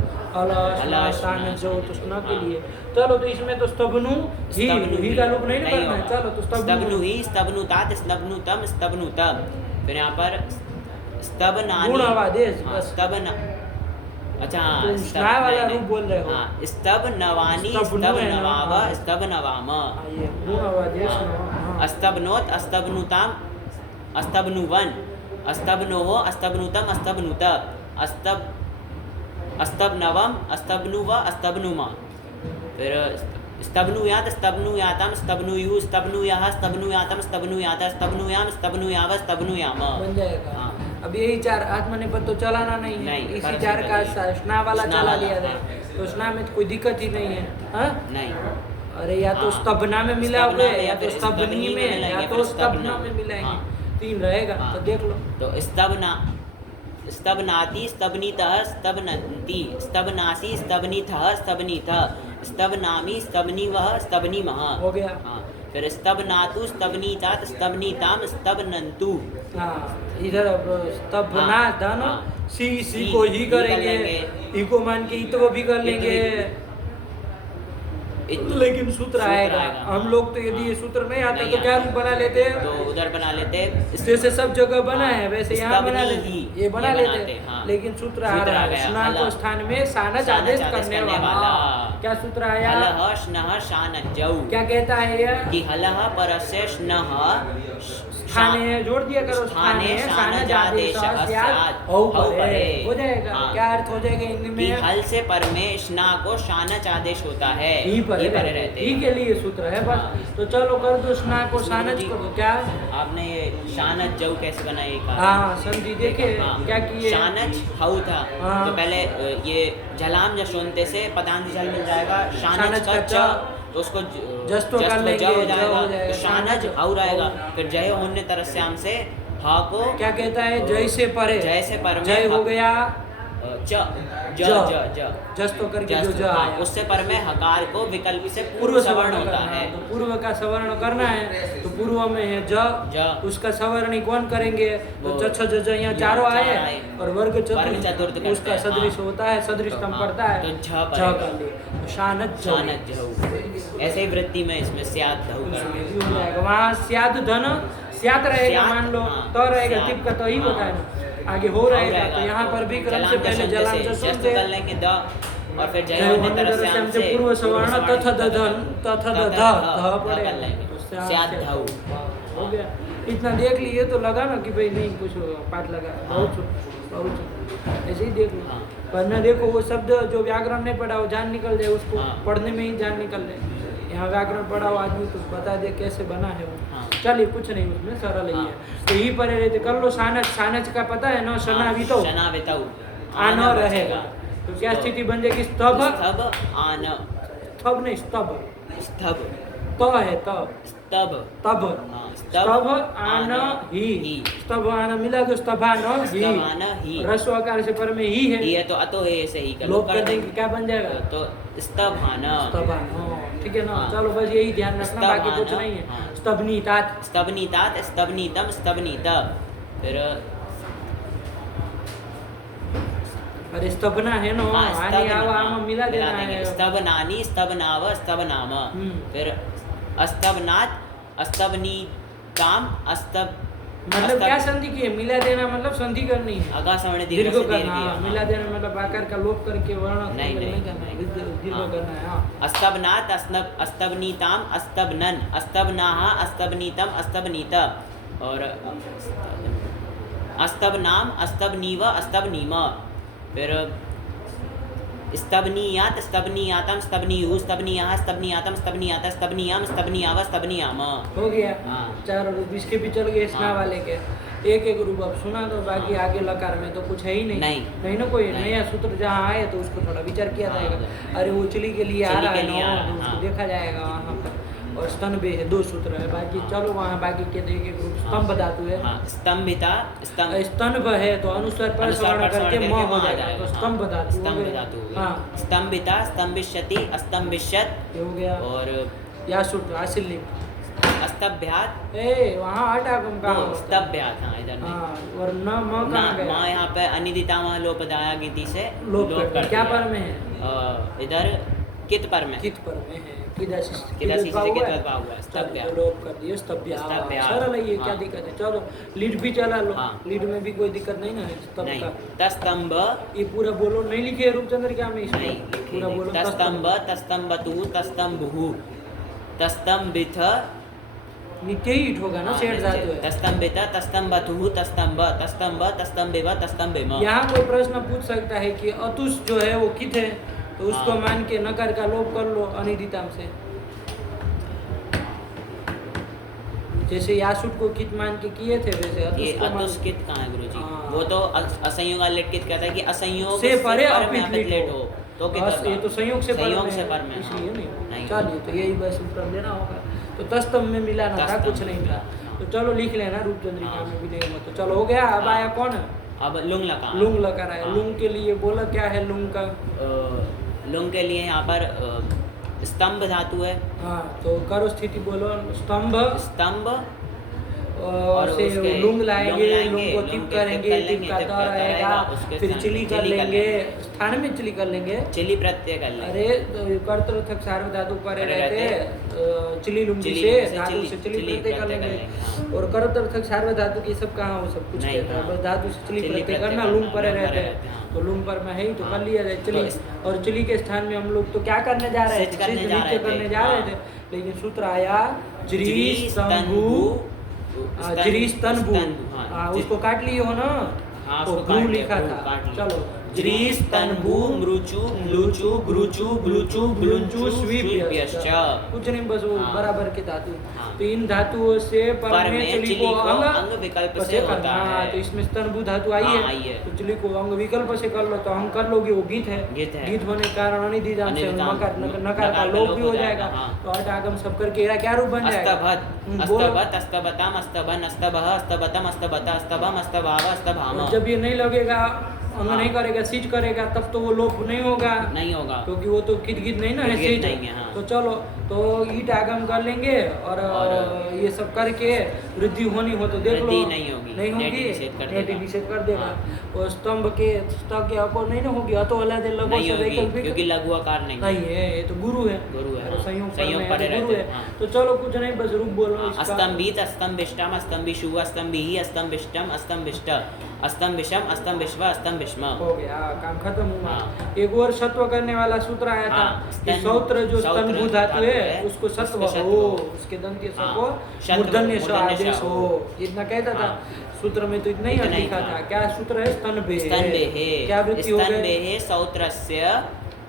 अला स्ना जो तो स्ना के हाँ। लिए। चलो तो इसमें तो स्तबनु ही, ही का रूप नहीं ना करना है, होगा। चलो तो स्तबनु स्तबनुहि स्तबनुतात स्तबनुतम स्तबनुतम। फिर यहाँ पर स्तबनानि गुण आवादेश हाँ, बस। स्तबना अच्छा हाँ, तुम स्तब- स्ना वाला नहीं, रूप बोल रहे हो। हाँ, स्तबनवानि स्तबनु है ना, स्तबनवाव हाँ। स्तबनवाम। हाँ, ये गुण आवादेश ना, हाँ। अस्तबनोत अस्तबनुताम अस्तबनुवन अस्तबनोः अस्तबनुतम अस्तबनुत अस्तब अस्तबनवम अस्तबनुव अस्तबनुम। फिर स्तबनुयात स्तबनुयातम स्तबनुयु स्तबनुयाः स्तबनुयातम स्तबनुयात स्तबनुयाम स्तबनुयाव स्तबनुयाम। बन जाएगा। हाँ। अब यही चार आत्मनिपद तो चलाना नहीं है, नहीं, इसी पर चार का नहीं। स्ना वाला स्ना चला वाला, लिया जाए, हाँ। तो स्ना में तो कोई दिक्कत ही नहीं है, हाँ? नहीं अरे या तो हाँ। स्तबना में मिलाओगे, स्तबना में या या तो फिर स्तबनी स्तबनी में में, या मिलाएंगे, तो फिर स्तबना स्तबना में मिलाएंगे, हाँ। 3 रहेगा, हाँ। तो देख लो। तो स्तबनाति स्तबनीतः स्तबनन्ति स्तबनासि स्तबनीथः स्तबनीथ स्तबनामि स्तबनीवः स्तबनीमः। हो गया। हाँ। फिर स्तबनातु स्तबनीतात स्तबनीताम स्तबनन्तु। हाँ, इधर अब स्तबना हाँ, धन हाँ। सी को ही करेंगे, ही को मान के इतो भी कर लेंगे, लेकिन सूत्र आएगा। हम लोग तो यदि ये सूत्र नहीं आता तो क्या रूप बना लेते हैं, तो उधर बना लेते जैसे सब जगह बना है हाँ, वैसे यहाँ बना स्तबनी लेते, ही, ये बना ये लेते बनाते, हैं। हाँ। लेकिन सूत्र आ सूत्र रहा आ है, गया, स्ना को हला। स्थान में सानच आदेश करने वाला। क्या सूत्र आया, हलः श्नः शानज्जौ। क्या कहता है ये, कि हलः परस्य श्नः स्थाने जोड़ दिया करो, स्थाने सानच आदेश स्यात् हौ परे, हो जाएगा। हाँ। क्या अर्थ हो जाएगा हिंदी कि में, हल से पर में श्ना को शानच आदेश होता है, ही परे परे रहते, रहते ही हैं। के लिए सूत्र है बस। तो चलो कर दो, स्ना को सानच करो, क्या, आपने ये शानच जऊ कैसे बना ये कहा? हाँ समझी, देखे क्या किए, शानच हऊ था। हाँ। तो पहले ये झलाम जशोनते से पदांत जल मिल जाएगा, शानच शानच का का च, तो उसको जस तो कर लेंगे, ज हो ज हो जाएगा, जाएगा, तो शानच हऊ रहेगा। फिर जय होने तरस्याम से हा को क्या कहता है, जय से परे, जय से पर में जय हो गया, च ज ज। ज ज जस तो करके जो जस्ट, ज हाँ, आया, उससे पर में हकार को विकल्प से पूर्व पूर्व सवर्ण सवर्ण होता करना है। तो पूर्व का सवर्ण करना है, तो पूर्व में है ज, ज। उसका सवर्ण कौन करेंगे, तो वो च छ ज ज यहाँ यहाँ चारों चार आए, आए। और वर्ग वर्ग चतुर्थ चतुर्थ करते उसका हैं, सदृश हाँ। होता है, सदृश तो स्तंभ हाँ, पड़ता है, तो झ झ पड़ेगा। कर लिए, तो शानच ज। शानच जहू। ऐसे ही वृत्ति में इसमें स्याद धऊ उसमें करना। भी हो जाएगा, वहाँ स्याद धन स्यात रहेगा, स्यात, मान लो हाँ, तो रहेगा, स्यात, टिप का तो ही हाँ। होता है ना, आगे हो रहेगा, तो यहाँ पर भी क्रम से पहले जलाम जसों से कर लेंगे द, और फिर जय जय होने होने तरफ से तरस्याम हमसे से पूर्व सवर्ण तथा दधन तथा दधा ध कर पड़ेगा, लेंगे। तो स्याद धऊ। हो गया। इतना देख लिए तो लगा ना कि भाई नहीं कुछ पाठ लगा, बहुत ऐसे ही देख लो। हाँ। वरना देखो वो शब्द जो व्याकरण नहीं पढ़ा वो जान निकल जाए, उसको हाँ। पढ़ने में ही जान निकल जाए। यहाँ व्याकरण पढ़ा हुआ आदमी तो बता दे कैसे बना है वो। हाँ। चलिए कुछ नहीं, उसमें सरल ही हाँ। है। तो यही पढ़े रहते कर लो। सानच, सानच का पता है ना, शना भी तो शना बिताऊ आन रहेगा। तो क्या स्थिति बन जाएगी? स्तभ, स्तभ आन, स्तभ नहीं स्तभ, स्तभ त है त, स्तभ, तब, हाँ, स्तभ आन ही, स्तभ आन मिला तो स्तभान स्तभ आन ही। ही, रस्वकार से पर में ही है, ये तो अतो है, ऐसे ही कर लोप कर देंगे क्या बन जाएगा? तो स्तभान, स्तभान, ठीक है ना। हाँ। चलो बस यही ध्यान रखना, बाकी कुछ स्तभान, नहीं है। हाँ। स्तभनीतात, स्तभनीतात, स्तभनीतम, स्तभनीत। फिर अरे स्तभना है ना, हाँ, आनी स्तभन, आवा हाँ, आम मिला देना देंगे। है। स्तभनानी, स्तभनाव, स्तभनाम। फिर अस्तभनात्, अस्तभनीताम, अस्तभ, मतलब क्या संधि की है? मिला देना मतलब संधि करनी है, अगा सवर्ण दीर्घ दीर्घ से करना। दीर्घ हाँ, किया, मिला हाँ। देना मतलब आकार का लोप करके वर्ण नहीं, नहीं नहीं, करना है, नहीं। दीर्घ हाँ। करना है। हाँ। अस्तभनात्, अस्तभनीताम, अस्तभनन, अस्तभनाः, अस्तभनीतम, अस्तभनीत। और अस्तभनाम, अस्तभनीव, अस्तभनीम। फिर स्तभनीयात, स्तभनीयातम, स्तभनीयु, स्तभनीयाः, स्तभनीयातम, स्तभनीयात, स्तभनीयाम, स्तभनीयाव, स्तभनीयाम। हो गया। हाँ। चार रूप इसके भी चल गए, स्ना हाँ। वाले के एक एक रूप अब सुना, तो बाकी हाँ। आगे लकार में तो कुछ है ही नहीं। नहीं। ना कोई नहीं। नया सूत्र जहाँ आए तो उसको थोड़ा विचार किया हाँ। जाएगा। अरे वो चली के लिए आ चली रहा के है लिए आ ना, रहा है, तो उसको हाँ। देखा जाएगा वहाँ पर। और स्तन बे है, 2 सूत्र है बाकी। हाँ। चलो वहाँ बाकी के एक एक रूप। स्तंभ धातु है, हाँ, स्तंभिता, स्तंभ, स्तंभ है तो अनुस्वर पर अनुस्वर स्वर्ण पर करके स्वर्ण म करके हो म आ जाएगा, जाएगा। तो हाँ। स्तंभ धातु हो स्तंभ गया। धातु हो गई। हाँ, स्तंभिता, स्तंभिष्यति, अस्तंभिष्यत। ये हो गया। और या सूत्र हासिल लिंग, अस्तभ्यात, ए वहाँ आटा कम का वो स्तभ्यात, हाँ इधर नहीं। हाँ, और न म कहाँ गया? माँ यहाँ पे अनिदिता वहाँ लोपदाया गीति से लोप कर क्या दिया। पर में है? इधर कित पर में, कित पर में है, किदासी किदासी से हुआ है? कित हुआ है, स्तभ्या। चलो, लोप कर दिए स्तभ्या। स्तभ्या। सरल है ये, क्या हाँ। दिक्कत है? चलो लीड भी चला लो। हाँ। लीड में भी कोई दिक्कत नहीं ना है स्तंभ नहीं, का। तस्तंभ, ये पूरा बोलो, नहीं लिखे रूपचंद्र क्या में इसको? नहीं पूरा बोलो। तस्तंभ, तस्तंभतु, तस्तंभुः, तस्तंभिथ, नित्य ही ईट होगा ना, हाँ, सेठ धातु है। तस्तंभित, तस्तंभतुः, तस्तंभ, तस्तंभ, तस्तंभिव, तस्तंभिम। यहाँ कोई प्रश्न पूछ सकता है कि अतुष जो है वो कित है, तो उसको हाँ। मान के नकार का लोप कर लो अनिदिताम से। जैसे यासुट को कित मान के किए थे वैसे ये अतुष को मान अतुष्कित कहाँ है गुरुजी? हाँ। वो तो असंयोग अलिटकित कहता है कि असंयोग से परे पर में अपित अपित लेट हो तो कित बस, होगा? ये तो संयोग से संयोग पर से में पर है, में, इसलिए हाँ। नहीं। नहीं। चलिए तो यही बस उत्तर देना होगा। तो तस्तम में मिला ना था, तस्तम कुछ नहीं था। हाँ। तो चलो लिख लेना रूपचंद्रिका हाँ। में भी लेंगे। तो चलो हो गया। अब हाँ। आया कौन? अब लुंग लगा। लुंग लकार आया। हाँ। लुंग के लिए बोला क्या है लुंग का? लुंग के लिए यहाँ पर स्तंभ धातु है। हाँ, तो करो स्थिति बोलो। स्तंभ स्तंभ और से उसके लुंग लाएंगे, लुंग को लुंग टिप के करेंगे, टिप टिप करेंगे, करता रहेगा, उसके फिर स्थान चिली पे कर चिली कर लेंगे। स्थान में चिली कर लेंगे। चिली प्रत्यय कर लेंगे। अरे तो कर्तृथक सार्व धातु पर परे रहते चिली लुंगी चिली से लुंगी से धातु से चिली चिली प्रत्यय कर प्रत्यय कर लेंगे। लेंगे, और कर्तृथक सार्व धातु की सब कहाँ हो, सब कुछ नहीं, कहता है। हाँ। बस धातु से चिली चिली प्रत्यय प्रत्यय करना, करना, लुंग परे लुंग परे रहते रहते हैं, हैं। हाँ। तो लुंग पर में है ही तो हाँ। कर लिया जाए चिली। तो और चिली के स्थान में हम लोग तो क्या करने जा रहे सिद्ध थे? करने सिद्ध जा नित्य रहे थे, करने जा रहे हाँ। थे। लेकिन सूत्र आया ज्री स्तंभु, ज्री स्तंभु। हाँ, उसको काट लिए हो ना? हाँ, तो उसको ग्रू काट लिया, लिखा ग्रू था। काट लिया। चलो ज्री स्तंभु मृचु ग्लुचु ग्रुचु ग्लुचु ग्लुंचु स्वीप्यश्च। कुछ नहीं, बस वो हाँ। बराबर के धातु। हाँ। तो इन धातुओं से पर में चली को अंग विकल्प से होता करना। है। तो इसमें स्तंभु धातु आई हाँ, आई है, है। तो चली को अंग विकल्प से कर लो। तो हम कर लोगे वो गीत है। गीत है। गीत होने के कारण अनिदिजाम से अनिदिजाम, नकार का लोप भी हो जाएगा। हाँ। तो अट आगम सब करके एरा क्या रूप बन जाएगा? अस्तभत, बोलो। अस्तभत, अस्तभताम, अस्तभन, अस्तभः, अस्तभतम, अस्तभत, अस्तभम, अस्तभाव, अस्तभाम। और जब ये नहीं लगेगा, अंग हाँ। नहीं करेगा, सीट करेगा, तब तो वो लोप नहीं होगा, नहीं होगा। क्योंकि वो तो कित गित नहीं ना है, कित-गित सीट नहीं है, हाँ। तो चलो तो ईट आगम कर लेंगे। और ये सब करके वृद्धि होनी हो तो देख लो। वृद्धि नहीं होगी, नहीं होगी, नेटिव निषेध कर नेटिव देगा। निषेध कर देगा। हाँ। और स्तंभ के स्तंभ के अको नहीं ना होगी, अतो अलग लगो नहीं से होगी, वैकल्पिक क्योंकि लघु आकार नहीं है। नहीं है, ये तो गुरु है। गुरु है, अरे हाँ। संयोग संयोग पर पड़े में गुरु रहते है। हैं, हाँ। तो चलो कुछ नहीं, बस रूप बोलो इसका। अस्तंभित, अस्तंभिष्टम, अस्तंभिषु, अस्तंभिः, अस्तंभिष्टम, अस्तंभिष्ट, अस्तंभिषम, अस्तंभिष्व, अस्तंभिष्म। हो गया, काम खत्म हुआ। हाँ। एक और सत्व करने वाला सूत्र आया था हाँ, कि स्तन- सौत्र जो सौत्र स्तंभु धातु है है, उसको सत्व उसको सत्व हो, हो। उसके दंत्य स हाँ, को शत्व, मूर्धन्य स मूर्धन्य स आदेश हो। हो, इतना कहता था। हाँ। सूत्र में तो इतना ही इतना ही लिखा था। था। क्या सूत्र है? स्तनभे। स्तनभेः, क्या वृत्ति हो गई? स्तनभेः सौत्रस्य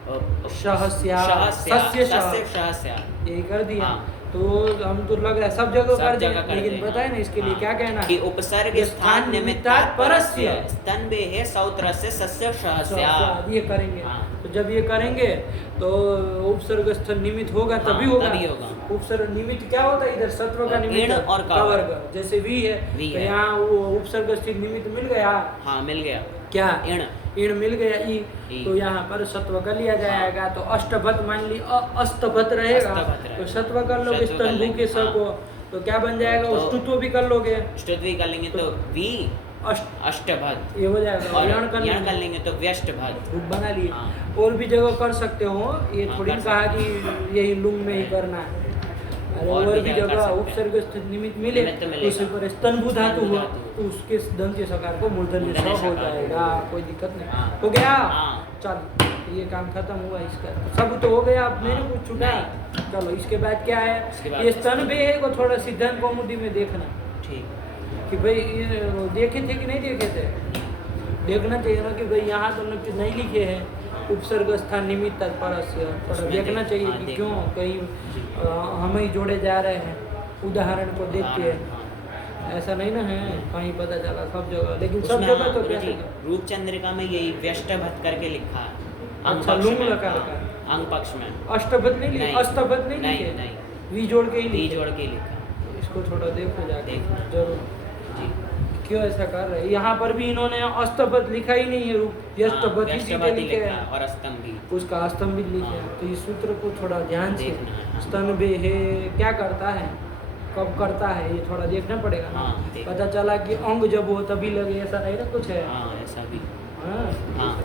सहस्या, सहस्या, सस्य सह। सस्य सहस्या। यही कर दिया। हाँ। तो हम तो लग रहा है सब जगह सब कर जगह दिया, कर लेकिन दें, पता है ना इसके लिए हाँ। क्या कहना है कि उपसर्ग ये स्थान निमित्तात् परस्य स्तनबे है सौत्रस्य सस्य सहस्या। ये करेंगे। हाँ। तो जब ये करेंगे तो उपसर्ग स्थल निमित्त होगा हाँ, तभी होगा। तभी होगा। उपसर्ग निमित्त क्या होता है इधर सत्व का और निमित्त इण और का का वर्ग। वर्ग। जैसे वी है वी तो है। यहाँ वो उपसर्ग स्थित निमित्त मिल गया। हाँ मिल गया। क्या इण। इण मिल गया ई, ई। तो यहाँ पर सत्व कर लिया जाएगा। तो अष्टभत मान ली अस्तभत रहेगा अस्तभत रहेगा। तो सत्व कर लोगे सत्व कर स्तंभु लेंगे, के स हाँ। को, तो क्या बन जाएगा तो- उष्टुत्व भी कर लोगे स्तुति कर लेंगे तो वी अष्ट अष्टभत ये हो जाएगा। और यण कर यण कर लेंगे लेंगे तो व्यष्टभत। रूप बना लिए। हाँ। और भी जगह कर सकते हो, ये हाँ, थोड़ी कर कहा सकते कि यही लुंग में ही करना है। अरे और और भी भी जगह कर जगह सकते हैं। उपसर्ग स्थित निमित्त मिले निमित्त तो मिलेगा। उसी पर स्तंभु धातु स्तंभु हुआ धातु। तो उसके दंत्य सकार को मूर्धन्य स मूर्धन्य हो सकार जाएगा, कोई दिक्कत नहीं। हाँ। हो गया। हाँ। चल ये काम खत्म हुआ इसका, सब तो हो गया। अब मैंने हाँ। कुछ छूटा। चलो इसके बाद क्या इसके है, बाद ये स्तन बे को थोड़ा सिद्धांत कौमुदी में देखना ठीक। कि भाई ये देखे थे कि नहीं देखे थे। देखना चाहिए ना कि भाई यहाँ तो नहीं लिखे हैं उपसर्ग स्थान निमित्त परस्य, थोड़ा उसमें देखना देख- चाहिए हाँ, कि देखना। क्यों कहीं हम ही जोड़े जा रहे हैं उदाहरण को देख के। हाँ। ऐसा नहीं ना है कहीं पता चला सब जगह, लेकिन सब उसमें जगह तो गुरु जी, कैसे रूप चंद्रिका में यही व्यष्टभत करके लिखा है। अंग अच्छा, पक्ष लुंग में, लकार हाँ, का। अंग पक्ष में अष्टभत नहीं लिखे, नहीं। अष्टभत नहीं नहीं, लिखे, नहीं। वी जोड़ के ही वी लिखे। जोड़ के लिखा। इसको थोड़ा देखो जाके देखो। जरूर जी। क्यों ऐसा कर रहे हैं। यहाँ पर भी इन्होंने अष्टभत लिखा ही नहीं है, रूप हाँ, यष्टभत ही व्यष्टभत सीधे ही लिखे लिखा हैं। है और स्तंभ भी। उसका स्तंभ भी लिखे हैं। हाँ। तो इस सूत्र को थोड़ा ध्यान से देखना है, हाँ। स्तन बे है क्या करता है, कब करता है, ये थोड़ा देखना पड़ेगा ना। हाँ, देख। पता चला कि अंग जब हो तभी लगे, ऐसा नहीं ना कुछ है। हाँ ऐसा भी। हाँ। हाँ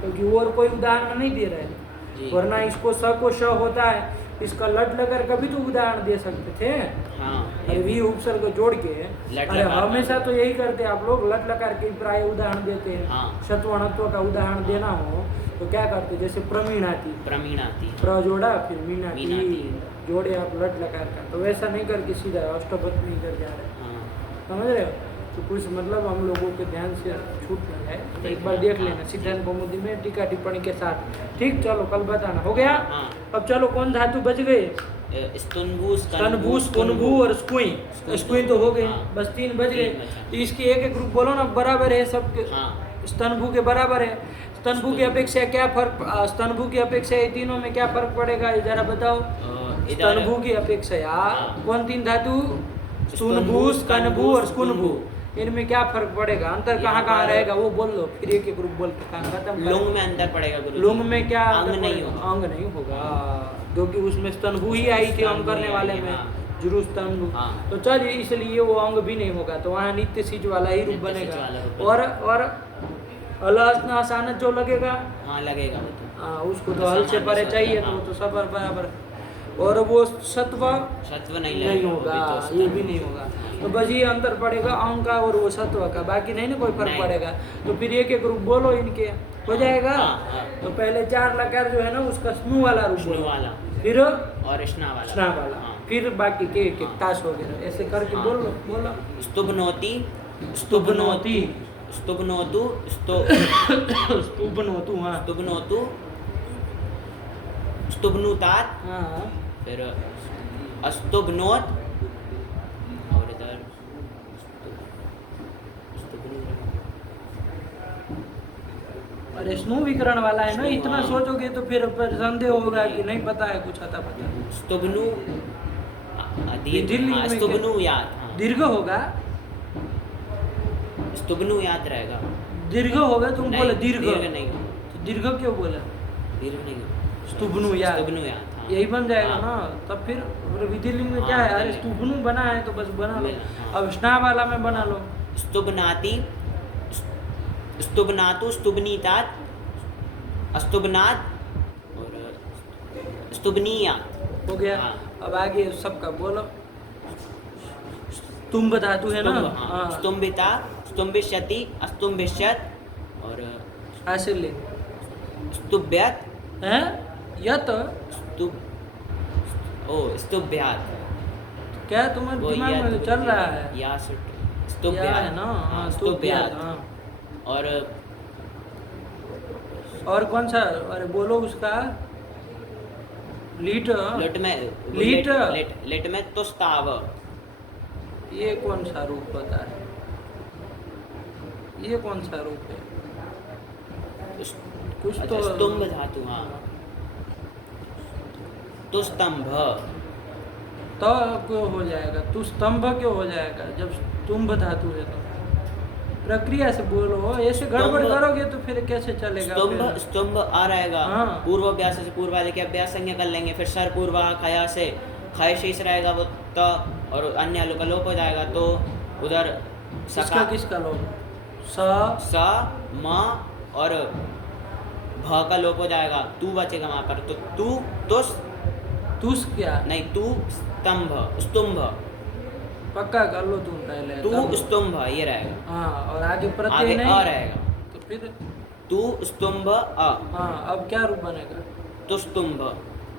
क्योंकि और कोई उदाहरण नहीं दे रहे हैं, जी। वरना इसको स को श होता है, इसका लट लगर कभी तो उदाहरण दे सकते थे। हाँ अरे वी उपसर्ग जोड़ के, लट अरे लकार हमेशा तो यही करते हैं आप लोग, लट लकार के प्राय उदाहरण देते हैं। हाँ। सत्वणत्व का उदाहरण देना हो तो क्या करते, जैसे प्रमीणाति, प्रमीणाति। प्र जोड़ा फिर मीनाती मीनाती। जोड़े आप लट लकार का, तो वैसा नहीं करके सीधा अष्टपद में इधर जा रहे हैं। हाँ समझ रहे हो। तो कुछ मतलब हम लोगों के ध्यान से छूट न जाए, तो एक बार देख लेना सिद्धांत कौमुदी में टीका टिप्पणी के साथ। ठीक, चलो कल बताना। हो गया। हाँ। अब चलो कौन धातु बच गए, स्तुन्भु स्तनभू स्कुनभू और स्कुई। स्कुई तो हो गए, हाँ। बस 3 बच गए। तीन बचा। तो इसके एक एक ग्रुप बोलो ना, बराबर है सबके। हाँ। स्तनभू के बराबर है। स्तनभू की अपेक्षा क्या फर्क, स्तनभू की अपेक्षा ये तीनों में क्या फर्क पड़ेगा, ये जरा बताओ। स्तनभू की अपेक्षा हाँ। कौन 3 धातु, स्तुनभू स्कनभू और स्कुनभू, इनमें क्या फर्क पड़ेगा, अंतर कहाँ कहाँ पर- रहेगा वो बोल लो, फिर एक एक ग्रुप बोल के काम खत्म कर। लुंग में अंतर पड़ेगा गुरु जी। लुंग में क्या अंग अंतर नहीं पड़ेगा? होगा। अंग नहीं होगा, क्योंकि उसमें स्तनभू ही आई थी अंग करने वाले में, हाँ। जुरू स्तनभू। हाँ। तो चलिए इसलिए वो अंग भी नहीं होगा, तो वहाँ नित्य सिज वाला ही रूप नित्य सिज बनेगा। वाला रूप और अलासनासानत जो लगेगा, हाँ लगेगा वो तो। हाँ, उसको तो हल से सामान्य परे सत्व, चाहिए, हाँ। तो सब बराबर। और वो सत्व सत्व नहीं नहीं लगेगा, होगा, वो भी तो ये भी नहीं होगा। तो बस ये अंतर पड़ेगा अंग का और वो सत्व का, बाकी नहीं ना कोई फर्क नहीं। पड़ेगा। तो फिर एक एक रूप बोलो इनके, हो जाएगा। हाँ, हाँ। तो पहले 4 लकार जो है ना उसका स्नु वाला रूप स्नु बोलो, वाला फिर और स्ना वाला। स्ना वाला, हाँ। फिर बाकी के एक हाँ। ताश वगैरह ऐसे करके हाँ। बोलो बोलो। स्तुभनोति स्तुभनोति। स्तुभनोतु स्तुभनोतु, हाँ स्तुभनोतु स्तुभनुतात, हाँ। फिर अस्तुभनोत, और इधर अरे स्नु विकरण वाला है ना, स्नु, इतना हाँ। सोचोगे तो फिर संदेह होगा कि नहीं पता है कुछ आता पता। स्तुभनु दिल्ली में स्तुभनु याद, हाँ। दीर्घ होगा, स्तुभनु याद रहेगा। दीर्घ होगा, तुम नहीं, बोले दीर्घ, दीर्घ नहीं हो, तो दीर्घ क्यों बोला, दीर्घ नहीं हो। स्तुभनु याद, स्तुभनु याद, हाँ। यही बन जाएगा हाँ। ना। तब फिर विधिलिंग में क्या हाँ, है, अरे चलेगा। स्तुभनु बना है तो बस बना लो। हाँ। अब स्ना वाला में बना लो, स्तुभनाति, स्तुभनातु, स्तुभनीतात, अस्तुभनात और स्तुभनीयात। हो गया। हाँ। अब आगे सबका बोलो। तुम धातु है ना, स्तुभ, हाँ। हाँ, स्तुम्भिता, स्तुम्भिष्यति, अस्तुम्भिष्यत और ऐसे ले स्तुभ्यत, हैं, यत स्तुभ, ओ स्तुभ्यात, क्या तुम्हारे वो दिमाग में यत, चल रहा है, या या स्तुभ्यात है ना, हाँ, स्तुभ्यात हाँ। और और कौन सा, अरे बोलो उसका, लीट लिट में लीट। लिट में तुस्ताव। ये कौन सा रूप होता है, ये कौन सा रूप है, कुछ अच्छा, तो स्तुंभ धातु, हाँ, तुस्तंभ। तो क्यों हो जाएगा, तू स्तंभ क्यों हो जाएगा जब स्तुंभ धातु है तो, प्रक्रिया से बोलो, ऐसे गड़बड़ स्तंभ- करोगे तो फिर कैसे चलेगा स्तुंभ फिर? स्तुंभ आ रहेगा, हाँ। पूर्व अभ्यास से पूर्वादि के अभ्यास संज्ञा कर लेंगे, फिर सर पूर्वा खया से खय शेष रहेगा वो त, और अन्य हल्लू का लोप हो जाएगा, तो उधर इसका सका किसका लोग, स म और भ का लोप हो जाएगा, तू बचेगा वहां पर, तो तू तुस तुस क्या, नहीं, तू स्तंभ स्तुंभ, पक्का कर लो तुम पहले तू तब। स्तुंभ ये रहेगा, हाँ, और आगे प्रत्यय आगे नहीं अ रहेगा, तो फिर तू स्तुंभ अ, हाँ, अब क्या रूप बनेगा, तु स्तुंभ।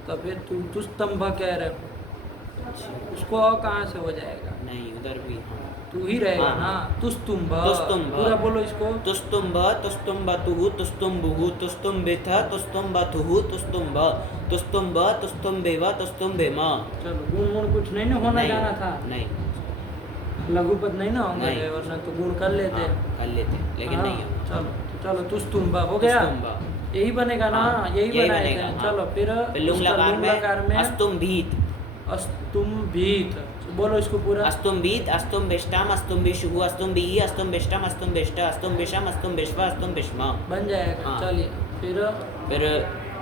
तो फिर तू स्तंभ कह रहे हो, उसको अ कहाँ से हो जाएगा, नहीं उधर भी, हाँ, तू ही रहेगा हाँ। ना, तुस्तुंभ, तुस्तुंभ। पूरा बोलो इसको, तुस्तुंभ तुस्तुंभतुः तुस्तुंभुः तुस्तुंभिथ तुस्तुंभथुः तुस्तुंभ तुस्तुंभ तुस्तुंभेव तुस्तुंभेम। चलो गुण गुण कुछ नहीं ना होना नहीं, जाना था, नहीं, लघुपद नहीं ना होंगे नहीं। वरना तो गुण कर लेते, हाँ, कर लेते लेकिन हाँ, नहीं हो। चलो तुस्तुंभ हो गया, तुस्तुंभ। यही बनेगा ना, हाँ, यही बनाए बनेगा, थे। हाँ। चलो फिर फिर लुंग उसका लकार लुंग लकार में अस्तुंभीत, अस्तुम्भित, बोलो इसको पूरा, अस्तुंभीत अस्तुंभिष्टाम अस्तुंभिषुः अस्तुंभिः अस्तुंभिष्टम अस्तुंभिष्ट अस्तुंभिषम अस्तुंभिष्व अस्तुंभिष्म। बन जाएगा। हाँ। चलिए फिर फिर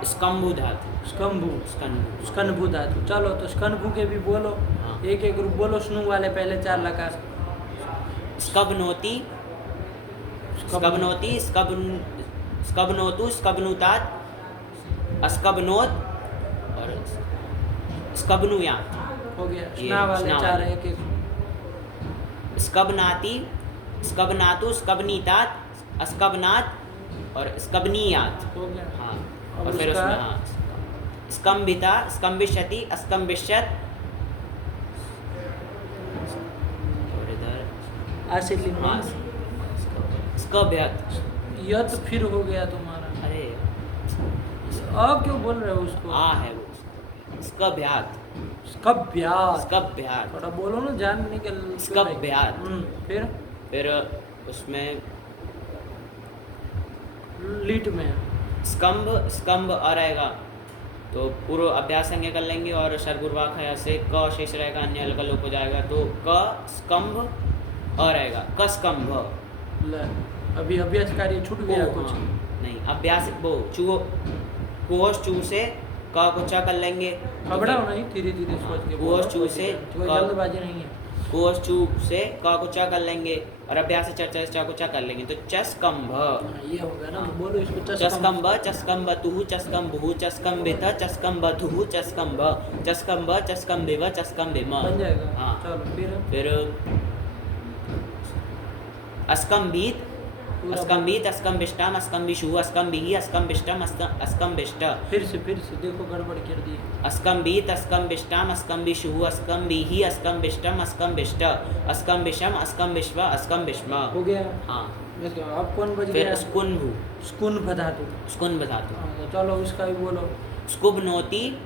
स्कंभु धातु, स्कंभु, स्कंभु, स्कंभु धातु। चलो तो स्कंभु के भी बोलो, हाँ। एक एक ग्रुप बोलो, स्नु वाले पहले 4 लकार, स्कबनोति स्कबनोति स्कबनोतु स्कबनुतात अस्कबनोत और स्कबनुयात। हो गया। ये स्ना वाले स्ना 4 वाले। एक एक, स्कबनाति स्कबनातु स्कबनीतात अस्कबनात और स्कबनीयात। हो गया। हाँ, अब और फिर उसका? उसमें हाँ, स्कम्भिता स्कम्भिष्यति अस्कम्भिष्यत, और इधर आसे लिंग हाँ, स्कभ्यत। यत फिर हो गया तुम्हारा, अरे क्यों बोल रहे हो उसको, आ है वो, स्कभ्यात स्कभ्यात, स्कभ्यात। थोड़ा बोलो ना, जान निकल, स्कभ्यात। फिर उसमें लीट में स्कंभ स्कंभ आ रहेगा, तो पूर्व अभ्यास संज्ञा कर लेंगे, और सरगुर्वा खया से क शेष रहेगा, अन्य हल्का लोप हो जाएगा, तो क स्कंभ आ रहेगा, क स्कंभ। ले, अभी अभ्यास कार्य छूट गया ओ, कुछ, हाँ, नहीं अभ्यास वो चू कोष चू से क को चा कर लेंगे, घबराओ नहीं, धीरे धीरे सोच के वो बोलो, चू से कोई जल्दबाजी नहीं है। कोष चू से क को चा कर लेंगे, और अभ्यास से चर्चा से चा को चा कर लेंगे, तो चस्कंभ। ये होगा ना, बोलो इसको चस्कंभ चस्कंभतुः चस्कंभुः चस्कंभिथ चस्कंभथुः चस्कंभ चस्कंभ चस्कंभिव चस्कंभिम। बन जाएगा। हाँ। चलो फिर अस्कंभित पूरा अस्कंभित अस्कंभिष्टाम अस्कंभिषुः अस्कंभिः अस्कंभिष्टम अस्कंभिष्ट। फिर से देखो गड़बड़ कर दी। अस्कंभित अस्कंभिष्टाम अस्कंभिषुः अस्कंभिः अस्कंभिष्टम अस्कंभिष्ट अस्कंभिषम अस्कंभिष्व अस्कंभिष्म। हो गया। हाँ, देखो अब कौन बच फिर गया, स्कुंभु स्कुंभ धातु। स्कुंभ धातु। हाँ, तो चलो उसका भी बोलो, स्कुबनोति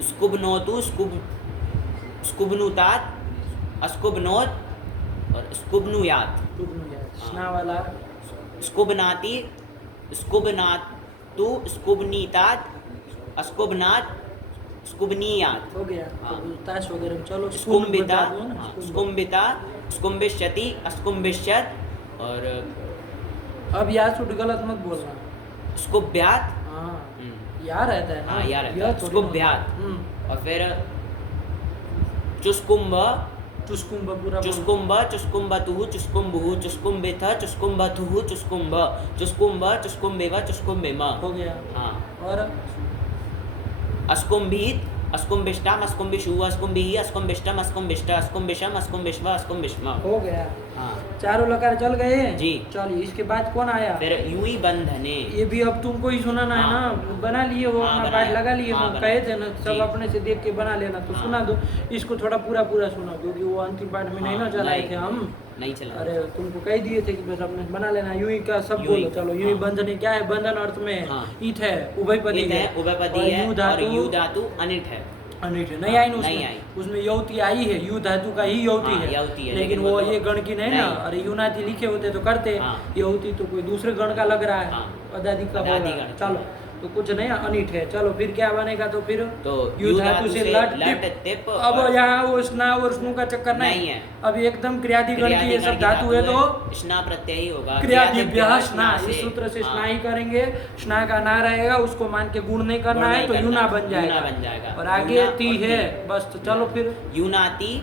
स्कुबनोतु स्कुबनुतात अस्कुबनोत और स्कुबनुयात। स्ना वाला स्कुबनाति स्कुबनातु स्कुबनीतात अस्कुबनात स्कुबनीयात। हो गया। हाँ। तो ताश वगैरह में चलो स्कुम्भिता धातु है ना, हाँ, स्कुंभ। स्कुम्भिता स्कुम्भिष्यति अस्कुम्भिष्यत और अब याद छूट, गलत मत बोलना। स्कुब्यात। हाँ, हम्म, यार रहता है ना, हाँ, यार रहता है। यह थोड़ी उसको ना- ब्यात। हम्म, और फिर चुस्कुम्भ चुस्कुंभ पूरा बोलो। चुस्कुम्भ चुस्कुम्भतुः चुस्कुम्भुः चुस्कुम्भिथ चुस्कुम्भथुः चुस्कुम्भ चुस्कुम्भ चुस्कुम्भेव चुस्कुम्भेम। हो गया। हाँ, और अस्कुम्भित अस्कुम्भिष्टाम अस्कुम्भिषुः अस्कुम्भिः अस्कुम्भिष्टम अस्कुम्भिष्ट अस्कुम्भिषम अस्कुम्भिष्व अस्कुम्भिष्म। हो गया। हाँ, चारों लकार चल गए जी। चलिए इसके बाद कौन आया, फिर यूं ही बंधने। ये भी अब तुमको ही सुनाना है हाँ। ना, बना लिए हो, हाँ, अपना बनाया। पाठ लगा लिए हाँ, हो, बनाया। कहे थे ना सब जी। अपने से देख के बना लेना, तो हाँ। सुना दो इसको, थोड़ा पूरा सुनाओ, क्योंकि वो अंतिम पाठ में नहीं ना हाँ, चलाए नहीं। थे हम। नहीं चला। अरे तुमको कह दिए थे कि बस अपने बना लेना, यूं ही का सब यूं ही, बोलो, चलो यूं ही हाँ। बंधन क्या है, बंधन अर्थ में हाँ। ईट है, उभयपदी ईट है, उभयपदी और है यू और यू धातु अनिट है। अनिट है, नहीं हाँ, आई ना नहीं उसमें, आई। उसमें यौती आई है, यू धातु का ही यौती हाँ, है, यौती है, लेकिन लेकिन वो वो तो- ये गण की नहीं ना, नहीं। अरे यूनाती लिखे होते तो करते, हाँ। यौती तो कोई दूसरे गण का लग रहा है, हाँ। पदादि का पदादि होगा। गण। चलो तो कुछ नहीं, अनिट है, चलो फिर क्या बनेगा, तो फिर तो यू धातु से लट लट टिप। टिप अब और यहाँ वो स्ना और स्नु का चक्कर नहीं है। अब एकदम क्रियादिगण की ये क्रियादिगण सब की धातु है तो स्ना प्रत्यय ही होगा। क्रियादिभ्यः स्ना, से। इस सूत्र से हाँ। स्ना ही करेंगे, स्ना का ना रहेगा, उसको मान के गुण नहीं करना गुण है, नहीं तो करना, यूना बन यूना जाएगा, बन जाएगा। और आगे यूना ती और है, ती। बस तो चलो फिर यूनाति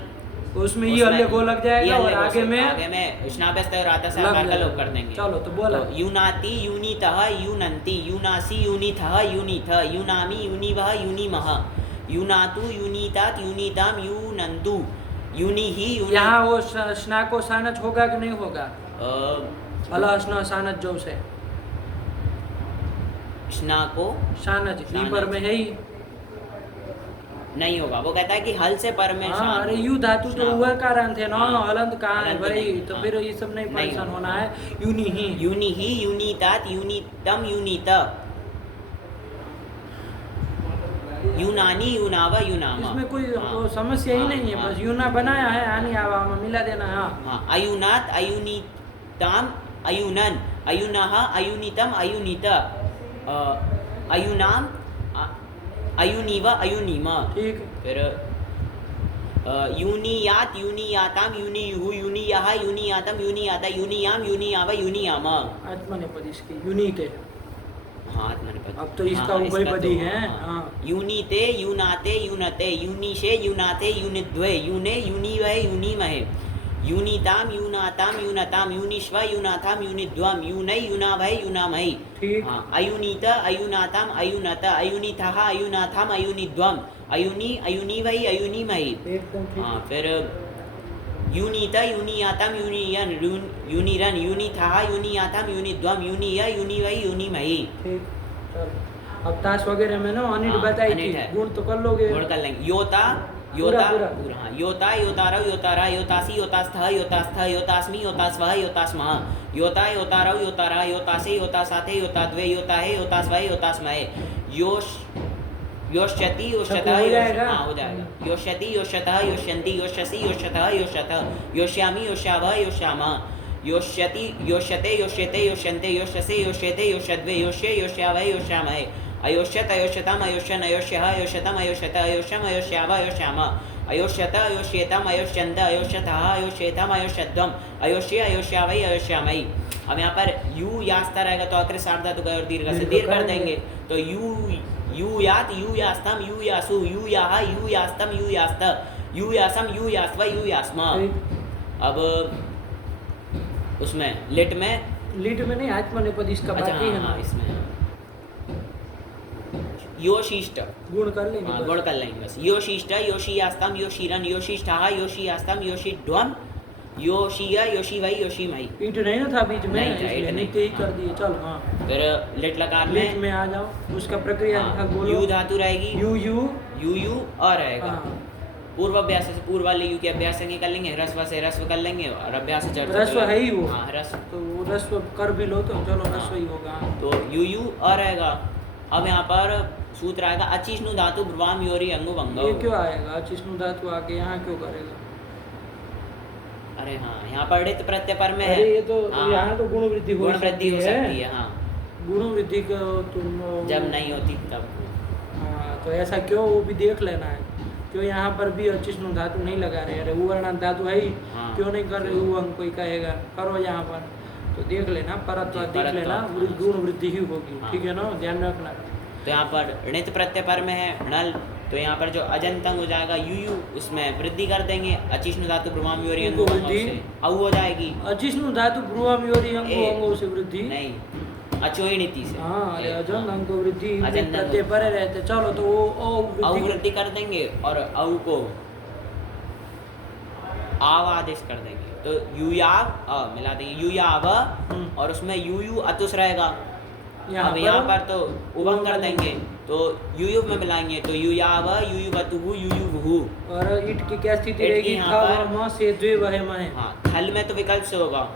उसमें ये हल्ले गो लग जाएगा, और आगे में स्नाभ्यस्त और आधा से लग आकार का जाएगा। लोप कर देंगे। चलो तो बोला। तो यूनाति यूनितः यूनन्ति यूनासि यूनिथः यूनिथ यूनामि यूनिवः यूनिमः यूनातु यूनितात यूनिताम यूनन्तु यूनिहि यूनि। यहाँ वो स्ना को सानच होगा कि नहीं होगा, अला स्ना सानच जो से स्ना को सानच ई पर में है ही। नहीं होगा, वो कहता है कि हल से पर में हाँ, शान अरे हो। यू धातु तो स्ना। उवर कारण थे ना, हाँ। हलंत कहाँ है हलंत भाई, नहीं, तो हाँ। फिर ये सब नहीं नहीं परेशान होगा। होना है, यूनि ही यूनिहि यूनितात यूनितम यूनित यूनानी यूनावा यूनामा। इसमें कोई हाँ। वो समस्या ही हाँ, नहीं है, हाँ। बस यूना बनाया है, आनी आवा में मिला देना है। हाँ। हाँ, अयुनात अयुनिताम अयुनन अयुनः अयुनितम अयुनित अयुनाम अयुनीव अयुनीमा। ठीक। फिर यूनियात यूनियाताम यूनियुः यूनियः यूनियातम यूनियाता यूनियाम यूनियावा यूनियामा। आत्मनेपद इसकी यूनिट है। हाँ, आत्मनेपद। अब तो इसका हाँ, उभयपदी तो- है। हाँ। हाँ। यूनिते यूनाते यूनते यूनिशे यूनाते यूनिद्वे यूने यूनिवहे यूनिमहे यूनिताम यूनाताम यूनताम यूनिश्व यूनाथाम यूनिद्वम यूनै यूनावहे यूनामहि। ठीक। हाँ, अयुनीत अयुनाताम अयुनत अयुनिथः अयुनाथाम अयुनिद्वम अयुनि अयुनिवहि अयुनिमहि। एकदम ठीक। हाँ, फिर यूनित यूनियाताम यूनियन यूनिरन यूनिथः यूनियाताम यूनिद्वम यूनिय यूनिवहि यूनिमहि। ठीक। चलो अब ताश वगैरह में ना अनिट हाँ, बताई थी, अनिट है। गुण तो कर लोगे। गुण कर लेंगे। योता योता पूरा। पूरा, हाँ, योता योतारव योतारा योतासी योतास्थः योतास्थ योतास्मि योतास्वः योतास्मः योता योतारव योतारा योतासे योतासाथे योताद्वे योताहे योतास्वहे योतास्महे योश योष्यति योष्यतः हो जाएगा। हाँ, हो जाएगा। योष्यति योष्यतः योष्यन्ति योष्यसि योष्यतः योष्यतः योष्यामि योष्यावः योष्यामः योष्यति योष्यते योष्यते योष्यन्ते योष्यसे योष्यते योष्यद्वे योष्ये योष्यावहे योष्यामहे अयोष्यत अयोष्यतम अयोष्यन अयोष्यः अयोष्यतम अयोष्यत अयोष्यम अयोष्याव अयोष्यामः अयोष्यत अयोष्येतम अयोष्यन्त अयोष्यतः अयोष्येतम अयोष्यद्वम अयोष्ये अयोष्यावै अयोष्यामहि। अब यहाँ पर यू यास्ता रहेगा तो आखिर सार्ध धातु का और दीर्घ से दीर्घ कर देंगे, तो यू यात यू यास्तम यू यासु यू याह यू यास्तम यू यास्त यू यासम यू यास्व यू यास्म। अब उसमें लिट में लीड में नहीं, आत्मनेपद इसका अच्छा, बाकी है हाँ, ना, इसमें योशिष्ट। गुण कर लेंगे हाँ, बस। गुण कर लेंगे बस। योशिष्ट योशियास्तम योशिरन योशिष्ठः योशियास्तम योशिड्वम योशिय योशिवै योशिमहि। ईट नहीं ना था बीच में, नहीं था, इसलिए ईट नहीं। नित्य ही कर दिए। चलो हाँ, फिर लिट लकार लीड में में आ जाओ, उसका प्रक्रिया हाँ, बोलो। यू धातु रहेगी, यू यू यू यू और रहेगा। हाँ। पूर्व अभ्यास से पूर्व वाले यू के अभ्यास से कर लेंगे, ह्रस्व से ह्रस्व कर लेंगे और अभ्यास से चर्चा ह्रस्व है ही वो। हाँ, ह्रस्व। तो वो रस्व कर भी लो तो चलो रस्व ही होगा। तो यू यू और रहेगा। अब यहाँ पर सूत्र आएगा अचिष्णु धातु ब्रुवाम योरी अंगु ये भंगो। क्यों आएगा, चिष्णु धातु आके यहाँ क्यों करेगा? अरे हाँ, यहाँ पर ऋत प्रत्यय पर में है। अरे ये तो हाँ, यहाँ तो गुण वृद्धि गुण वृद्धि हो सकती है। हाँ, गुण वृद्धि का तुम जब नहीं होती तब। हाँ, तो ऐसा क्यों, वो भी देख लेना है क्यों यहाँ पर भी अचिष्णु धातु नहीं लगा रहे। अरे उवर्णांत धातु है ही, हाँ। क्यों नहीं कर रहे वो, हम कोई कहेगा करो यहाँ पर, तो देख लेना परत्व, देख परत्व, लेना हाँ। गुण वृद्धि ही होगी। हाँ। ठीक है ना, ध्यान रखना। तो यहाँ पर ऋत प्रत्यय पर में है नल, तो यहाँ पर जो अजंतंग हो जाएगा यू यू, उसमें वृद्धि कर देंगे। अचिष्णु धातु ब्रुवाम योरी अंगु भंगो वृद्धि। से औ हो जाएगी। अचिष्णु धातु ब्रुवाम योरी अंगो अंगो से वृद्धि नहीं, अचोइणिति से। हाँ, अरे अजंत अंको वृद्धि अजंत अंग। प्रत्यय परे रहते। चलो तो वो औ वृद्धि वृद्धि कर देंगे और औ को आव आदेश कर देंगे, तो युयाव मिला देंगे युयाव, और उसमें यू यू अतुस रहेगा। अब यहाँ पर तो उबंग कर देंगे, तो युयुव में मिलाएंगे, तो युयाव युयुवतुहु युयुवुहु। और ईट की क्या स्थिति ईट की रहेगी? यहाँ पर- म से द्वे वह महे। हाँ, थल में तो विकल्प से होगा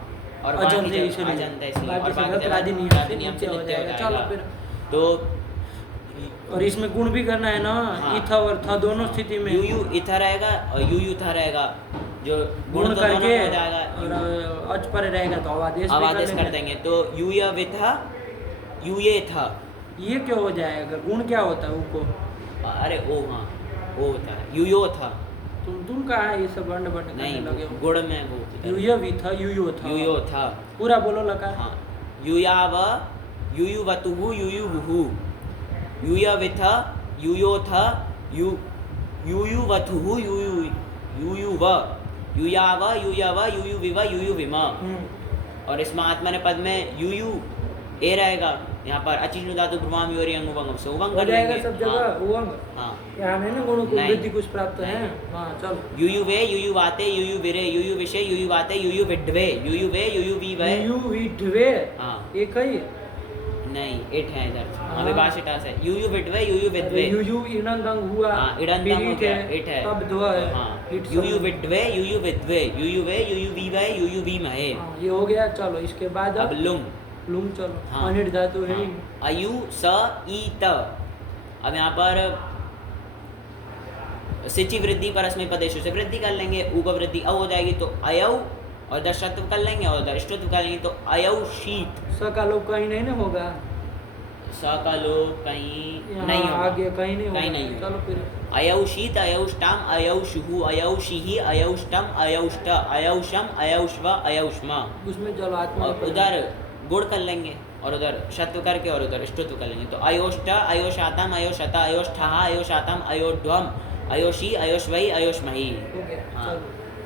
और अजंत बाकी है जगह- इसलिए। अजंत है इसलिए, बाकी और जगह बाकी जगह प्राधिनियम से प्राधिनियम नीचे से हो नीचे हो जाएगा। चलो जाएगा। फिर, तो और इसमें गुण भी करना है ना, हाँ। इथा और था दोनों स्थिति में युयु इथा रहेगा और युयु था रहेगा, जो गुण गुण तो दोनों करके में हो जाएगा। और अच पर रहेगा तो अवादेश भी अब आदेश कर लेंगे। देंगे, तो युय विथा युये था। ये क्यों हो जाएगा? गुण क्या होता है उको? अरे ओ हाँ, वो होता है युयो था, तुम कहाँ है ये सब बंड बंड करने नहीं लगे हो? गुण में वो युय भी था, युयो था। युयो था। पूरा बोलो लगा। हाँ, युयाव युयुवतुहु युयुवुहु, युयविथ युयोथ युयुवथुहु युयुव, युयाव युयव युयुविव युयुविम। और इस महात्मा ने पद में युयु ए रहेगा, यहाँ पर अचिष्णु धातु ब्रह्म योरी अंग उबंग से उबंग हो कर जाएगा लेंगे। सब जगह उवंग। हाँ, यहाँ नहीं ना गुणों को नहीं। वृद्धि कुछ प्राप्त है। नहीं। हाँ चलो। युयुवे युयुवाते युयुविरे युयुविषे युयुवाते युयुविड्वे युयुवे युयुविवे। युयुविड्वे हाँ, एक ही। नहीं एट है इधर, हाँ। अविभाषित है युयुविड्वे युयुविद्वे। युयु इणंदंग हुआ। हाँ, इडंतम फिर हो ईट गया, है, इट है। तब दो है। हाँ, ईट सब- युयुविड्वे युयुविद्वे युयुवे युयुविवे युयुविमहे। हाँ, ये हो गया। चलो इसके बाद अब लुम। लुम चलो। हाँ। अनिट धातु है। हाँ, अयु स ई त। अब यहाँ पर सिचि वृद्धि परस्मै पदेशु से वृद्धि कर लेंगे, उ का वृद्धि अ हो जाएगी तो अयौ, और दर्शत्व कर लेंगे और दर्शत्व कर लेंगे तो अयौ शीत। स का लोग कहीं नहीं ना होगा। स का लोग कहीं यहाँ नहीं होगा। आगे कहीं नहीं होगा। कहीं नहीं होगा। चलो फिर अयौषीत अयौष्टाम अयौषुहु अयौषिहि अयौष्टम अयौष्ट अयौषम अयौष्व अयौष्मा। उसमें चलो आत्मा और उधर गुण कर लेंगे और उधर शत्व करके और उधर इष्टत्व कर लेंगे, तो अयोष्ट अयोशातम अयोशता अयोष्ठा अयोशातम अयोध्वम अयोशी अयोश्वई अयोश्मही। हो गया। हाँ।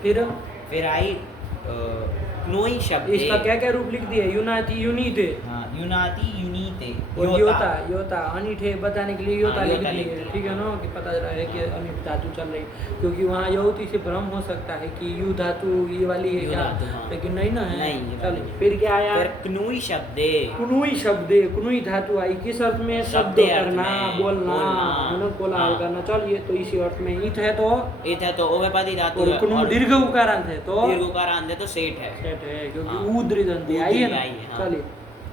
चलो फिर आई क्नोई शब्द। इसका क्या क्या रूप लिख दिया? यूनाती यूनीते हाँ, यूनाति यूनीते और योता योता अनिट है बताने के लिए योता हाँ, लिख योता दी लिख है। दिया। ठीक है ना, कि पता चल रहा है कि अनिट धातु चल रही, क्योंकि वहाँ यहुति से भ्रम हो सकता है कि यू धातु ये वाली है यू क्या, धातु, हाँ। लेकिन नहीं ना है। नहीं, ये वाली चलिए नहीं। फिर क्या आया? फिर क्नोई शब्दे। कुनुई शब्द, कुनुई धातु आई किस अर्थ में? शब्द शब्दे अर्थ करना, में, बोलना, बोलना। है ना, कोलाहल हाँ। करना। चलिए तो इसी अर्थ में ईट है तो, इत है तो ओवेपदी धातु और है, कुनु और दीर्घ उकारांत है तो दीर्घ उकारांत है तो सेठ है। सेट है, हाँ। क्योंकि ऊद्री दंती आई है ना। आई है, हाँ। चलिए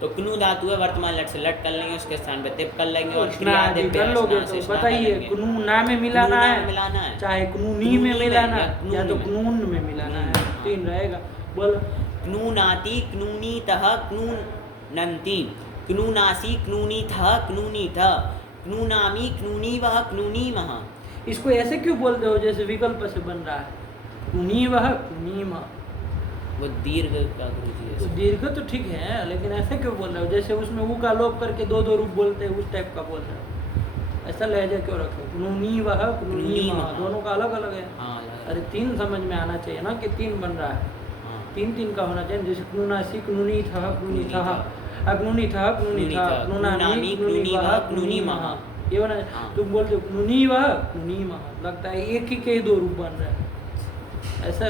तो क्नू धातु है, वर्तमान लट से लट कर लेंगे, उसके स्थान पे तिप कर लेंगे और स्ना क्रिया आदि दिव्य कर लोगे स्ना से तो स्ना कर बताइए, लेंगे। कुनू ना में मिलाना क्नू ना है, में मिलाना है, चाहे कुनूनी में क्नूनी में मिलाना या है, क्नूनी या तो में। कुनून में मिलाना है। हाँ। 3 रहेगा। बोलो। क्नूनाति क्नूनीतः क्नूनन्ति क्नूनासि क्नूनीथः क्नूनीथ क्नूनामि क्नूनीवः क्नूनीमः। इसको ऐसे क्यों बोलते हो जैसे विकल्प से बन रहा है? कुनी वह कुनीम। वो दीर्घ का गुरुजी है। तो दीर्घ तो ठीक है, लेकिन ऐसे क्यों बोल रहे हो जैसे उसमें ऊ का लोप करके दो रूप बोलते हैं, उस टाइप का बोल रहे हो? ऐसा लहजा क्यों रखे हो? कुनूनी वह कुनूनी कुनूनीम। दोनों का अलग अलग है। हाँ, अलग- अरे 3 समझ में आना चाहिए ना कि 3 बन रहा है। हाँ। 3 का होना चाहिए, जैसे क्नूनासी क्नूनी था क्नूनी था अग्नूनी था क्नूनी था क्नूनामी क्नूनी वह क्नूनी महा। ये बना। हाँ। तुम बोलते हो क्नूनी वह क्नूनी महा, लगता है एक ही के 2 रूप बन रहे हैं। ऐसा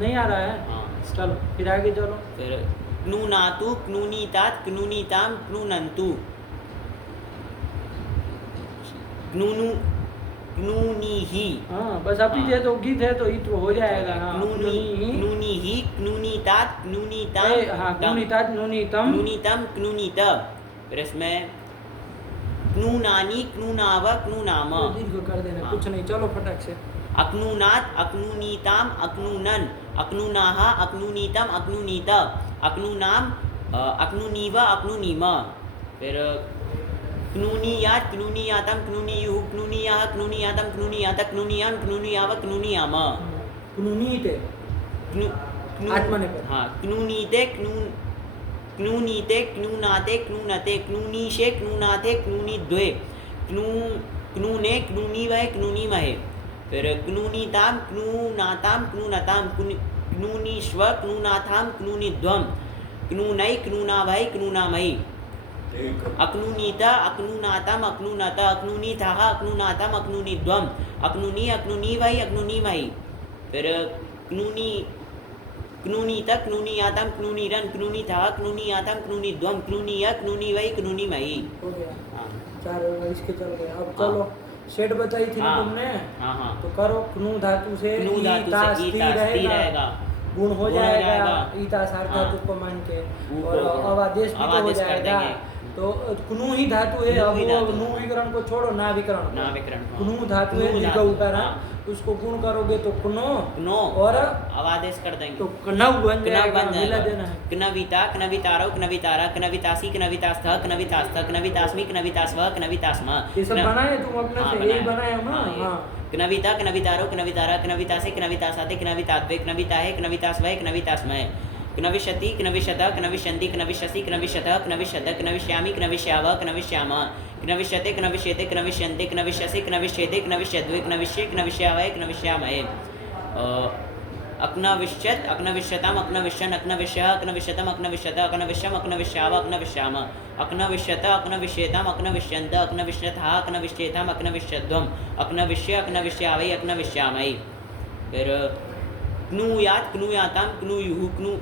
नहीं आ रहा है। हाँ। चलो फिर आगे चलो। फिर क्नूनातु क्नूनीतात क्नूनीताम क्नूनन्तु क्नूनु क्नूनीहि। हाँ बस अभी हाँ। है तो गीत है तो हित हो जाएगा। हाँ क्नूनी क्नूनीहि क्नूनीतात क्नूनीताम हाँ क्नूनीतात क्नूनीतम क्नूनीतम क्नूनीत। फिर इसमें क्नूनानी क्नूनाव क्नूनाम। दीर्घ कर देना। हाँ। कुछ नहीं, चलो फटाक से। अक्नूनात अक्नूनीताम अक्नूनन अक्नूनाह अक्नूनीतम अक्नूनीत अक्नूनाम अक्नूनीव अक्नूनीम। फिर क्नूनीयात क्नूनीयातम क्नूनीयुः क्नूनीयाः क्नूनीयातम क्नूनीयात क्नूनीयाम क्नूनीयाव क्नूनीयाम। क्नूनीत है। क्नू क्नू आत्मने पर। हाँ, क्नूनीते क्नूनीते क्नूनाते क्नूनते क्नूनीशे क्नूनाते क्नूनीद्वे क्नूने क्नूनीवहे क्नूनीमहे। फिर क्नूनीताम क्नूनाताम क्नूनताम क्नूनीश्व क्नूनाथाम क्नूनीध्वम क्नूनै क्नूनावै क्नूनामहि। अक्नूनीता अक्नूनातम अक्नूनत अक्नूनीथः अक्नूनातम अक्नूनीध्वम अक्नूनी अक्नूनीवै अक्नूनीमहि। फिर क्नूनी क्नूनी तक क्नूनी आतम क्नूनी रन क्नूनी था क्नूनी आतम क्नूनी द्वम क्नूनी य क्नूनी वही क्नूनी मई। हो गया हाँ 4 इसके चल गए। अब चलो सेट बताई थी ना हाँ। तुमने, हाँ तो करो क्नू धातु से क्नू धातु ईता से स्थिर ईता स्थिर रहेगा, रहेगा, गुण हो गुण हो जाएगा जाएगा। ईता सार हाँ। धातु को मान के, ऊ और को अवादेश भी तो हो अवादेश कर जाएगा। देंगे। तो क्नू ही धातु है, क्नू अब ही वो धातु। नु विकरण को छोड़ो ना विकरण को। ना विकरण को। क्नू धातु है क्नू दीर्घ धातु, उकार, हाँ। उसको गुण करोगे तो क्नो, क्नो और अवादेश कर देंगे तो कनव बन क्नव जाएगा, बन मिला जाएगा। देना है। क्नविता क्नवितारो क्नवितारा क्नवितासी क्नवितास्थ क्नवितास्थ क्नवितास्मि क्नवितास्व क्नवितास्म। ये सब बनाए तुम अपने हाँ, से, यही बनाए हम ना। हाँ, ये। हाँ क्नविता क्नवितारो क्नवितारा क्नवितासे क्नवितासाते क्नविताद्वे क्नविताहे क्नवितास्वय क्नवितास्मय। क्नविष्यति क्नविष्यत क्नविष्यन्ति क्नविष्यसि क्नविष्यत क्नविष्यत क्नविष्यामि क्नविष्याव क्नविष्याम। क्नविष्यते क्नविष्येते क्नविष्यन्ते क्नविष्यसि क्नविष्येते क्नविष्यद्वे क्नविष्ये क्नविष्यावय क्नविष्यामहे। अक्नविष्यत् अक्नविष्यताम् अक्नविष्यन् अक्नविष्यः अक्नविष्यतम् अक्नविष्यत अक्नविष्यम् अक्नविष्याव अक्नविष्याम। अक्नविष्यत अक्नविष्येताम् अक्नविष्यन्त अक्नविष्यथः अक्नविष्येताम् अक्नविष्यध्वम् अक्नविष्य अक्नविष्यावै अक्नविष्यामै। फिर क्नूयात् क्नूयाताम् क्नूयुः क्नू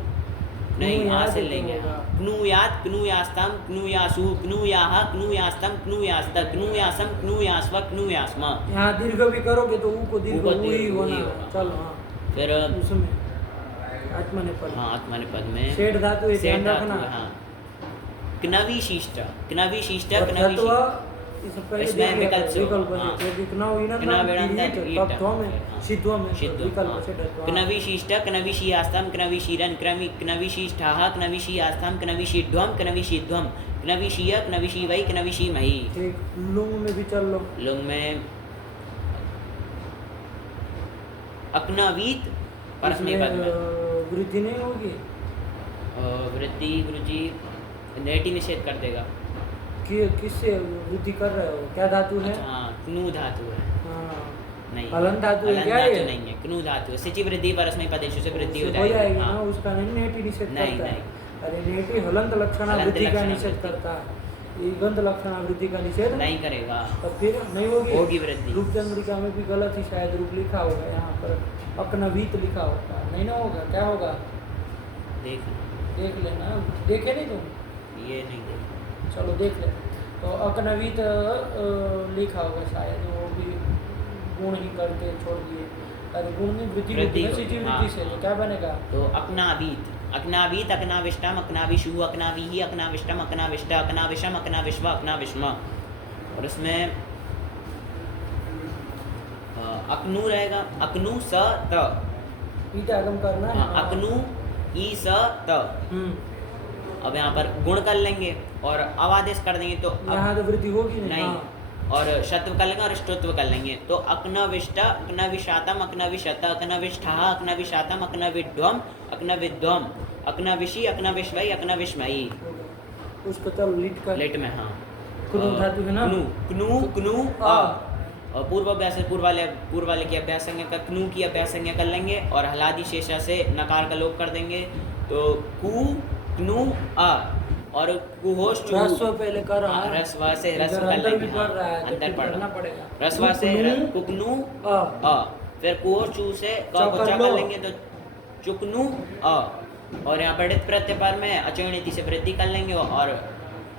नहीं आ से लेंगे। क्नूयात् क्नूयास्ताम् क्नूयासु क्नूयाः क्नूयास्तम् क्नूयास्त क्नूयासम् क्नूयास्व क्नूयास्म। यहाँ दीर्घ भी करोगे तो ऊ को दीर्घ ऊ को ऊ ही दीर्घ होना ही है। होगा। चलो हाँ फिर उसमें आत्मनेपद। हाँ आत्मनेपद में सेठ धातु है, सेठ ध्यान धातु रखना। है, हाँ। क्नविशिष्ट क्नविशिष्ट और क्नविशिष्ट तत्व इससे पहले इसमें देख लिया था, विकल्प से होगा, विकल्प हाँ। है। क्योंकि क्नव इनंतम क्नव इनंतम ईट, ईट, तत्व में हाँ। सिद्धों में सिद्धो, विकल्प हाँ। से तत्व। क्नविशिष्ट क्नविशीयास्तां क्नविशीरन् क्नविशिष्ठाः क्नविशीयास्तां क्नविशीध्वं क्नविशीध्वं क्नविशीय क्नविशीवै क्नविशीमहि। ठीक, लुंग में भी चल लो। लुंग में अक्नवीत परस्मैपद में वृद्धि नहीं होगी वृद्धि गुरुजी नेटी निषेध कर देगा। कि किससे वृद्धि कर रहे हो, क्या धातु है? अच्छा, हाँ क्नू धातु है। हाँ नहीं हलन धातु है हलन क्या धातु ये? नहीं है, क्नू धातु है। सिचि वृद्धि परस्मैपदेषु से वृद्धि हो जाएगी जाएगी। ना, हाँ। उसका नहीं नेटी निषेध नहीं, करता है। नहीं। अरे नेटी हलंत लक्षणा हलंत वृद्धि का लक्षणा निषेध वृद्धि। करता है, ये गंध लक्षणा वृद्धि का निषेध नहीं करेगा। तब फिर नहीं होगी। होगी वृद्धि। रूप चंद्रिका में भी गलत ही शायद रूप लिखा होगा, यहाँ पर अक्नवीत लिखा होगा, नहीं ना होगा, क्या होगा देख देख लेना। देखे नहीं तुम? ये नहीं देख। चलो देख ले। तो अक्नवीत लिखा होगा शायद, वो भी गुण ही करके छोड़ दिए। अरे गुण में वृद्धि होती है, सिद्धि वृद्धि से, तो क्या बनेगा? तो अक्नावीत अक्नावीत अक्नाविष्टम अक्नाविषु अक्नाविहि अक्नाविष्टम अक्नाविष्ट अक्नाविषम अक्नाविश्व अक्नाविष्म। और उसमें अक्नू रहेगा, अक्नू स त। ईटा आगम करना है। हाँ, अक्नू ई स त। अब यहाँ पर गुण कर लेंगे और अवादेश कर देंगे तो यहाँ तो वृद्धि होगी नहीं। हाँ। और शत्व कर लेंगे और ष्टोत्व कर लेंगे तो अक्नविष्ट अक्नविषातम अक्नविषत अक्नविष्ठः अक्नविषातम अक्नविध्वम अक्नविध्वम अक्नविषि अक्नविश्वै अक्नविष्मयि। उसको चलो लिट कर। लेट में हाँ क्नू धातु है ना? क्नू क्नू क्नू आ। और पूर्व अभ्यास से पूर्व वाले की अभ्यास संज्ञा का क्नू की अभ्यास संज्ञा कर लेंगे और हलादी शेषा से नकार का लोप कर देंगे तो कु क्नू आ और कुहोश चू। ह्रस्व पहले कर रहा है। ह्रस्व से ह्रस्व इधर कर अंतर लेंगे। भी पढ़ रहा है तो अंतर फिर पढ़ करना रहा पड़ेगा। ह्रस्व से कुकनू, कुकनू आ। अ फिर कुहोश चू से क चौकर बचा लो। कर लेंगे तो चुकनू अ और यहाँ पर ढित प्रत्यय पर में अचयनिति से वृद्धि कर लेंगे और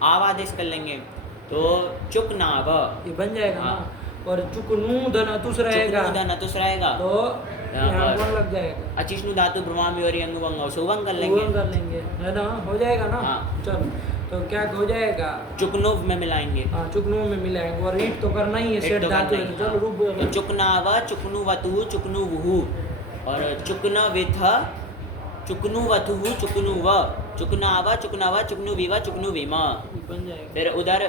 आवादेश कर लेंगे तो चुकनाव ये बन जाएगा ना। हाँ। और चुकनू धनातुस रहेगा चुकनू धनातुस रहेगा तो यहाँ यहाँ पर पर लग जाएगा। अचिष्णु धातु ब्रह्मामि और अंगवंग और सुवंग कर वो लेंगे कर लेंगे, है ना, हो जाएगा ना। हाँ। चलो तो क्या हो जाएगा? चुकनुव में मिलाएंगे हाँ चुकनू में मिलाएंगे और ईट तो करना ही है, ईट सेठ तो धातु है करना तो ही, चलो रूप तो चुकनाव चुकनुवतु चुकनुवहु और चुकनविथ चुकनुवथुहु चुकनुव चुकनाव चुकनव चुकनुविव चुकनुविम। बन जाएगा। फिर उधर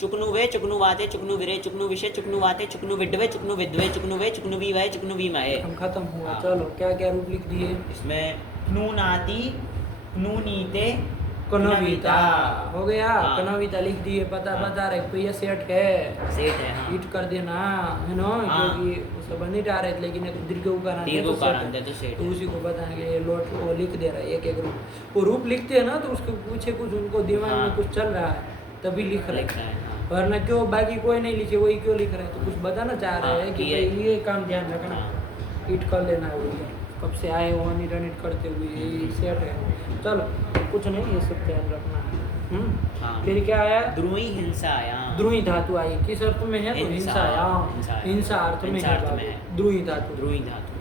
चुकनुवे चुकनुवाते चुकनुविरे चुकनुविषे चुकनुवाते चुकनुविड्वे चुकनुविद्वे चुकनुवे चुकनुविवै चुकनुविमये। हम खत्म हुआ। हाँ। चलो क्या क्या रूप लिख दिए? इसमें क्नूनाति क्नूनीते कनविता हो गया। हाँ। कनविता लिख दिए, पता बता रहे भैया सेठ है, सेठ है हाँ। ईट कर देना है ना, हाँ। क्योंकि उसे बन नहीं जा रहे थे, लेकिन एक दीर्घ उकार दीर्घ उकारांत है तो सेठ तो है। उसी को बताएंगे ये लोट वो लिख दे रहा है एक एक रूप। वो रूप लिखते हैं ना तो उसके पीछे कुछ उनको दिमाग हाँ। में कुछ चल रहा है तभी लिख रहे लिख रहा हैं। है हाँ। वरना क्यों बाकी कोई नहीं लिखे, वही क्यों लिख रहे हैं? तो कुछ बताना चाह रहे हाँ, हैं कि ये- भाई ये काम ध्यान रखना, हाँ। ईट कर लेना है वो। कब से आए हो अनिट करते हुए, यही सेट है। चलो कुछ नहीं, ये सब ध्यान रखना है। हाँ। फिर क्या आया? द्रुई हिंसायाम। द्रुई धातु आई, किस अर्थ में है? तो हिंसायाम, हिंसा अर्थ में हिंसा अर्थ में है है। द्रुई धातु। द्रुई धातु।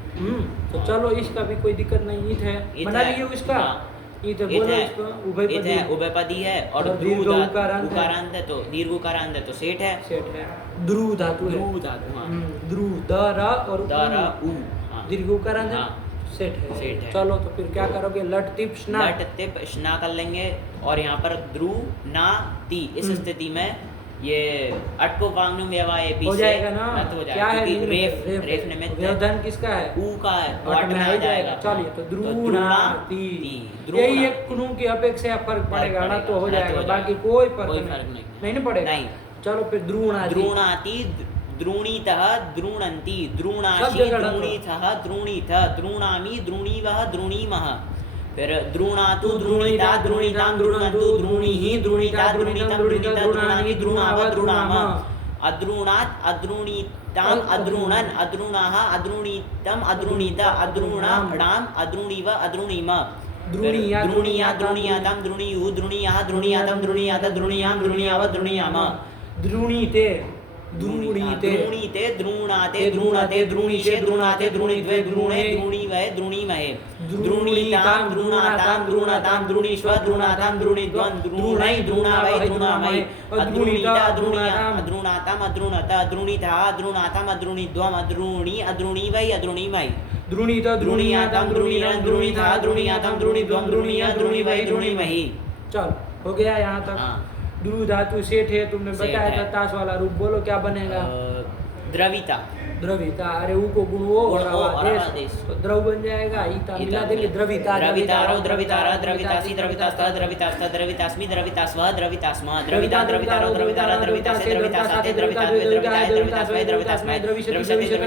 तो हाँ। चलो इसका भी कोई दिक्कत नहीं, ईट है, ईट बना है, लिए इसका। हाँ। ईट है, इत बोलो है, इसको इत उभयपदी है, उभयपदी है, और और द्रु दीर्घ धातु उकारांत है। उकारांत है तो दीर्घ उकारांत है तो सेठ है। सेट है, ध्रुव धातु है। द्रु धातु, हाँ। ध्रुव, द र और द र उ, उ, हाँ। दीर्घ उकारांत है, हाँ। सेट है। सेट है। चलो तो फिर क्या करोगे? लट टिप स्ना, लट तिप स्ना कर लेंगे, और यहाँ पर द्रु ना ती, इस स्थिति में ये अटको वांगनुम व्यवाय पी हो से जाएगा ना? रद्द हो क्या जाएगा, है? क्योंकि निमित्त, रेफ रेफ निमित्त व्यवधान किसका है? ऊ का है, वो अट अट में आ जाएगा। चलिए तो द्रुणाति, यही एक कुनू की अपेक्षा फर्क पड़ेगा ना, तो हो जाएगा, बाकी कोई फर्क नहीं ना पड़ेगा। नहीं। चलो फिर द्रुणाति, द्रोणाति, द्रोणीतः, द्रोणन्ति, सब द्रोणाशि, जगह रखो। द्रोणीतः, द्रोणीथ, द्रोणामि, द्रोणीवः, द्रोणीमः। फिर द्रोणातु, द्रोणीता, द्रोणीता, द्रोणीतां, द्रोणन्तु, द्रोणीहि, द्रोणीता, द्रोणीतं, द्रोणीता, द्रोणानि, द्रोणाव, द्रोणाम। अद्रोणात्, अद्रोणीताम्, अद्रोणन्, अद्रोणाः, अद्रोणीतम्, अद्रोणीत, अद्रोणाम्, अद्रोणीव, अद्रोणीम। द्रोणीया, द्रोणीया, द्रोणीयातां, द्रोणीयुः, द्रोणीयाः, द्रोणीयातं, द्रोणीयात, द्रोणीयां, द्रोणीयाव, द्रोणीयाम। द्रुणीते, द्रुणीते, द्रोणीते, द्रोणाते, द्रोणते, द्रोणीशे, द्रोणाते, द्रोणीद्वे, द्रोणे, द्रोणीवै, द्रोणीमहे। द्रोणीतां, द्रोणातां, द्रोणातां, द्रोणीष्व, द्रोणातां, द्रोणीद्वं, द्रोणै, द्रोणावै, द्रोणामहे। अद्रोणीता, द्रोणीयाम्, अद्रोणाताम्, अद्रोणत, अद्रोणीतः, अद्रोणाताम्, अद्रोणीद्वम्, अद्रोणी, अद्रोणीवै, अद्रोणीमहि। द्रोणीत, द्रोणीयातां, द्रोणीरं, द्रोणीतः, द्रोणीयातां, द्रोणीद्वं, द्रोणीय, द्रोणीवै, द्रोणीमहि। चल हो गया यहाँ तक। हाँ। ध्रुव धातु सेठ है, तुमने सेठ बताया है। था ताश वाला रूप, बोलो क्या बनेगा? द्रविता। द्रविता, अरे ऊ को गुण वो गुण और वो और आदेश, आदेश। तो द्रव बन जाएगा। ईता मिला देंगे, द्रविता, द्रवितारो, द्रवितारा, द्रवितासी, द्रवितास्ता, द्रवितास्ता, द्रवितास्मि, द्रवितास्व, द्रवितास्म, द्रविता, द्रवितारो, द्रवितारा, द्रवितासे, द्रवितासाते, द्रविताद्वे, द्रविताय, द्रवितास्मै, द्रवितास्मै, द्रविष्यति, द्रविष्यत,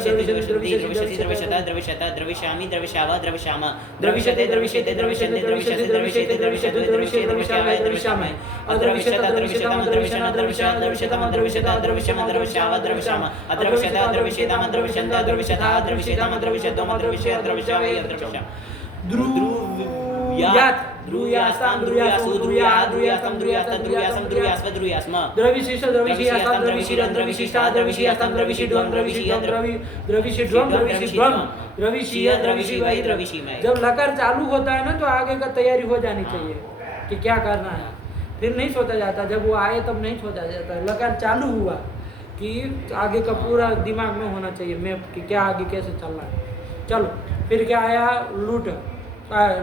द्रविष्यत, द्रविष्यामि, द्रविष्याव, द्रविष्याम, द्रविष्यते, द्रविष्यते, द्रविष्यते, द्रविष्यते, द्रविष्यते, द्रविष्यते, द्रविष्ये, द्रविष्यावै, द्रविष्यामि, अद्रविष्यत, अद्रविष्यतम, अद्रविष्यन्, अद्रविष्य, अद्रविष्यतम, अद्रविष्यत, अद्रविष्यम्, अद्रविष्याव, अद्रविष्याम, अद्रविष्यत, अद्रविष्यतम, अद्रविष्यन्, अद्रविष्यत, अद्रविष्यतम, अद्रविष्यतम, अद्रविष्य, अद्रविष्यावै, अद्रविष्याम। ध्रुयात्, ध्रुयास्तां, ध्रुयासु, ध्रुया, ध्रुयास्तं, ध्रुयास्त, ध्रुयासं, ध्रुयास्व, ध्रुयास्म। द्रविशिष्ट, द्रविशियास्तां, द्रविशिरं, द्रविशिष्टा, द्रविशियास्तां, द्रविशिध्वं, द्रविशिध्वं, द्रविशिध्वं, द्रविशिध्वं, द्रविशीय, द्रविशिवै, द्रविशीमय। जब लकार चालू होता है ना, तो आगे का तैयारी हो जानी चाहिए कि क्या करना है, फिर नहीं सोचा जाता। जब वो आए तब नहीं सोचा जाता, लकार चालू हुआ कि आगे का पूरा दिमाग में होना चाहिए मैप कि क्या आगे कैसे चलना है। चलो फिर क्या आया? लूट,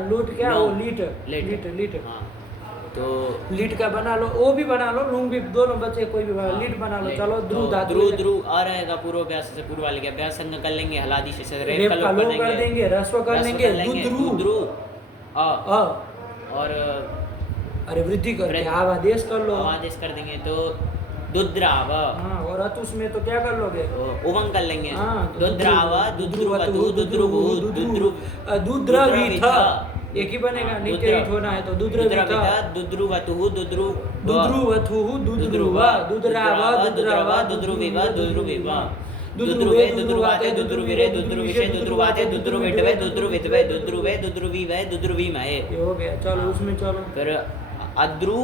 लूट क्या? वो लीट, लीट, लीट। हाँ। तो लीट का बना लो, वो भी बना लो, लूंग भी, दोनों बच्चे कोई भी बना लो, लीट बना लो। चलो ध्रुव धातु, ध्रुव, ध्रुव आ रहेगा पूर्व अभ्यास से पूर्व वाले के अभ्यास संग कर लेंगे, हलादी से रेप का लो कर देंगे, रस्व कर लेंगे, दुद्रु अ और अरे वृद्धि करके आदेश कर लो, आदेश कर देंगे तो दुद्राव। हाँ, और अतुष में तो क्या कर लोगे? उमंग कर लेंगे। हाँ, दुद्राव, दुद्रुवतु, दुद्रुवु, दुद्रविथ, एक ही बनेगा, नित्य ईट होना है तो दुद्रविथ, दुद्रुवतु, दुद्रुवथु, दुद्रुव, दुद्राव, दुद्रव, दुद्रुविव, दुद्रुविव, दुद्रुवे, दुद्रुवाते, दुद्रुविरे, दुद्रुविषे, दुद्रुवाते, दुद्रुविटवे, दुद्रुवितवे, दुद्रुवे, दुद्रुविवै, दुद्रुविमये। ये हो गया। चलो उसमें चलो फिर अद्रु,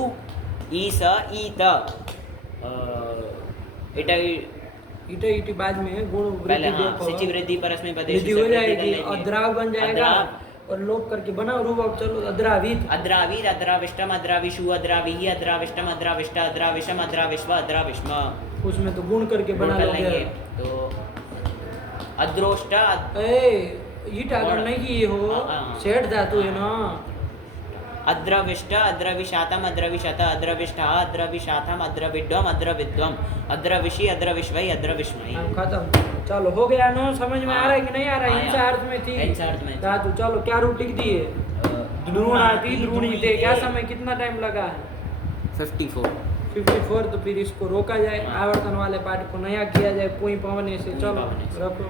ईस, ईत, इटा इटे इटी बाद में गुण पहले, वृद्धि हाँ, सिचि वृद्धि परस्मै पदेषु वृद्धि हो जाएगी, अद्राव बन जाएगा और लोप करके बनाओ रूप। अब चलो अद्रावित, अद्रावीत, अद्राविष्टम, अद्राविषु, अद्राविहि, अद्राविष्टम, अद्राविष्ट, अद्राविषम, अद्राविश्व, अद्राविष्म। उसमें तो गुण करके बना लोगे। तो अद्रोष्ट, ईट अगर नहीं किए हो, सेठ धातु है ना। अद्रविष्ट, अद्रविशातम, अद्रविशत, अद्रविष्ठा, अद्रविशातम, अद्रविड्वम, अद्रविद्वम, अद्रविषि, अद्रविश्वै, अद्रविश्वै। खत्म। चलो हो गया ना? समझ में आ रहा है कि नहीं आ रहा है? हिंसा अर्थ में थी, हिंसा अर्थ में धातु। चलो क्या रूप लिख दिए? द्रुणाति, द्रुणीते। क्या समय, कितना टाइम लगा है? 54। तो फिर इसको रोका जाए, आवर्तन वाले पाठ को नया किया जाए, पुई पवने से। चलो रखो।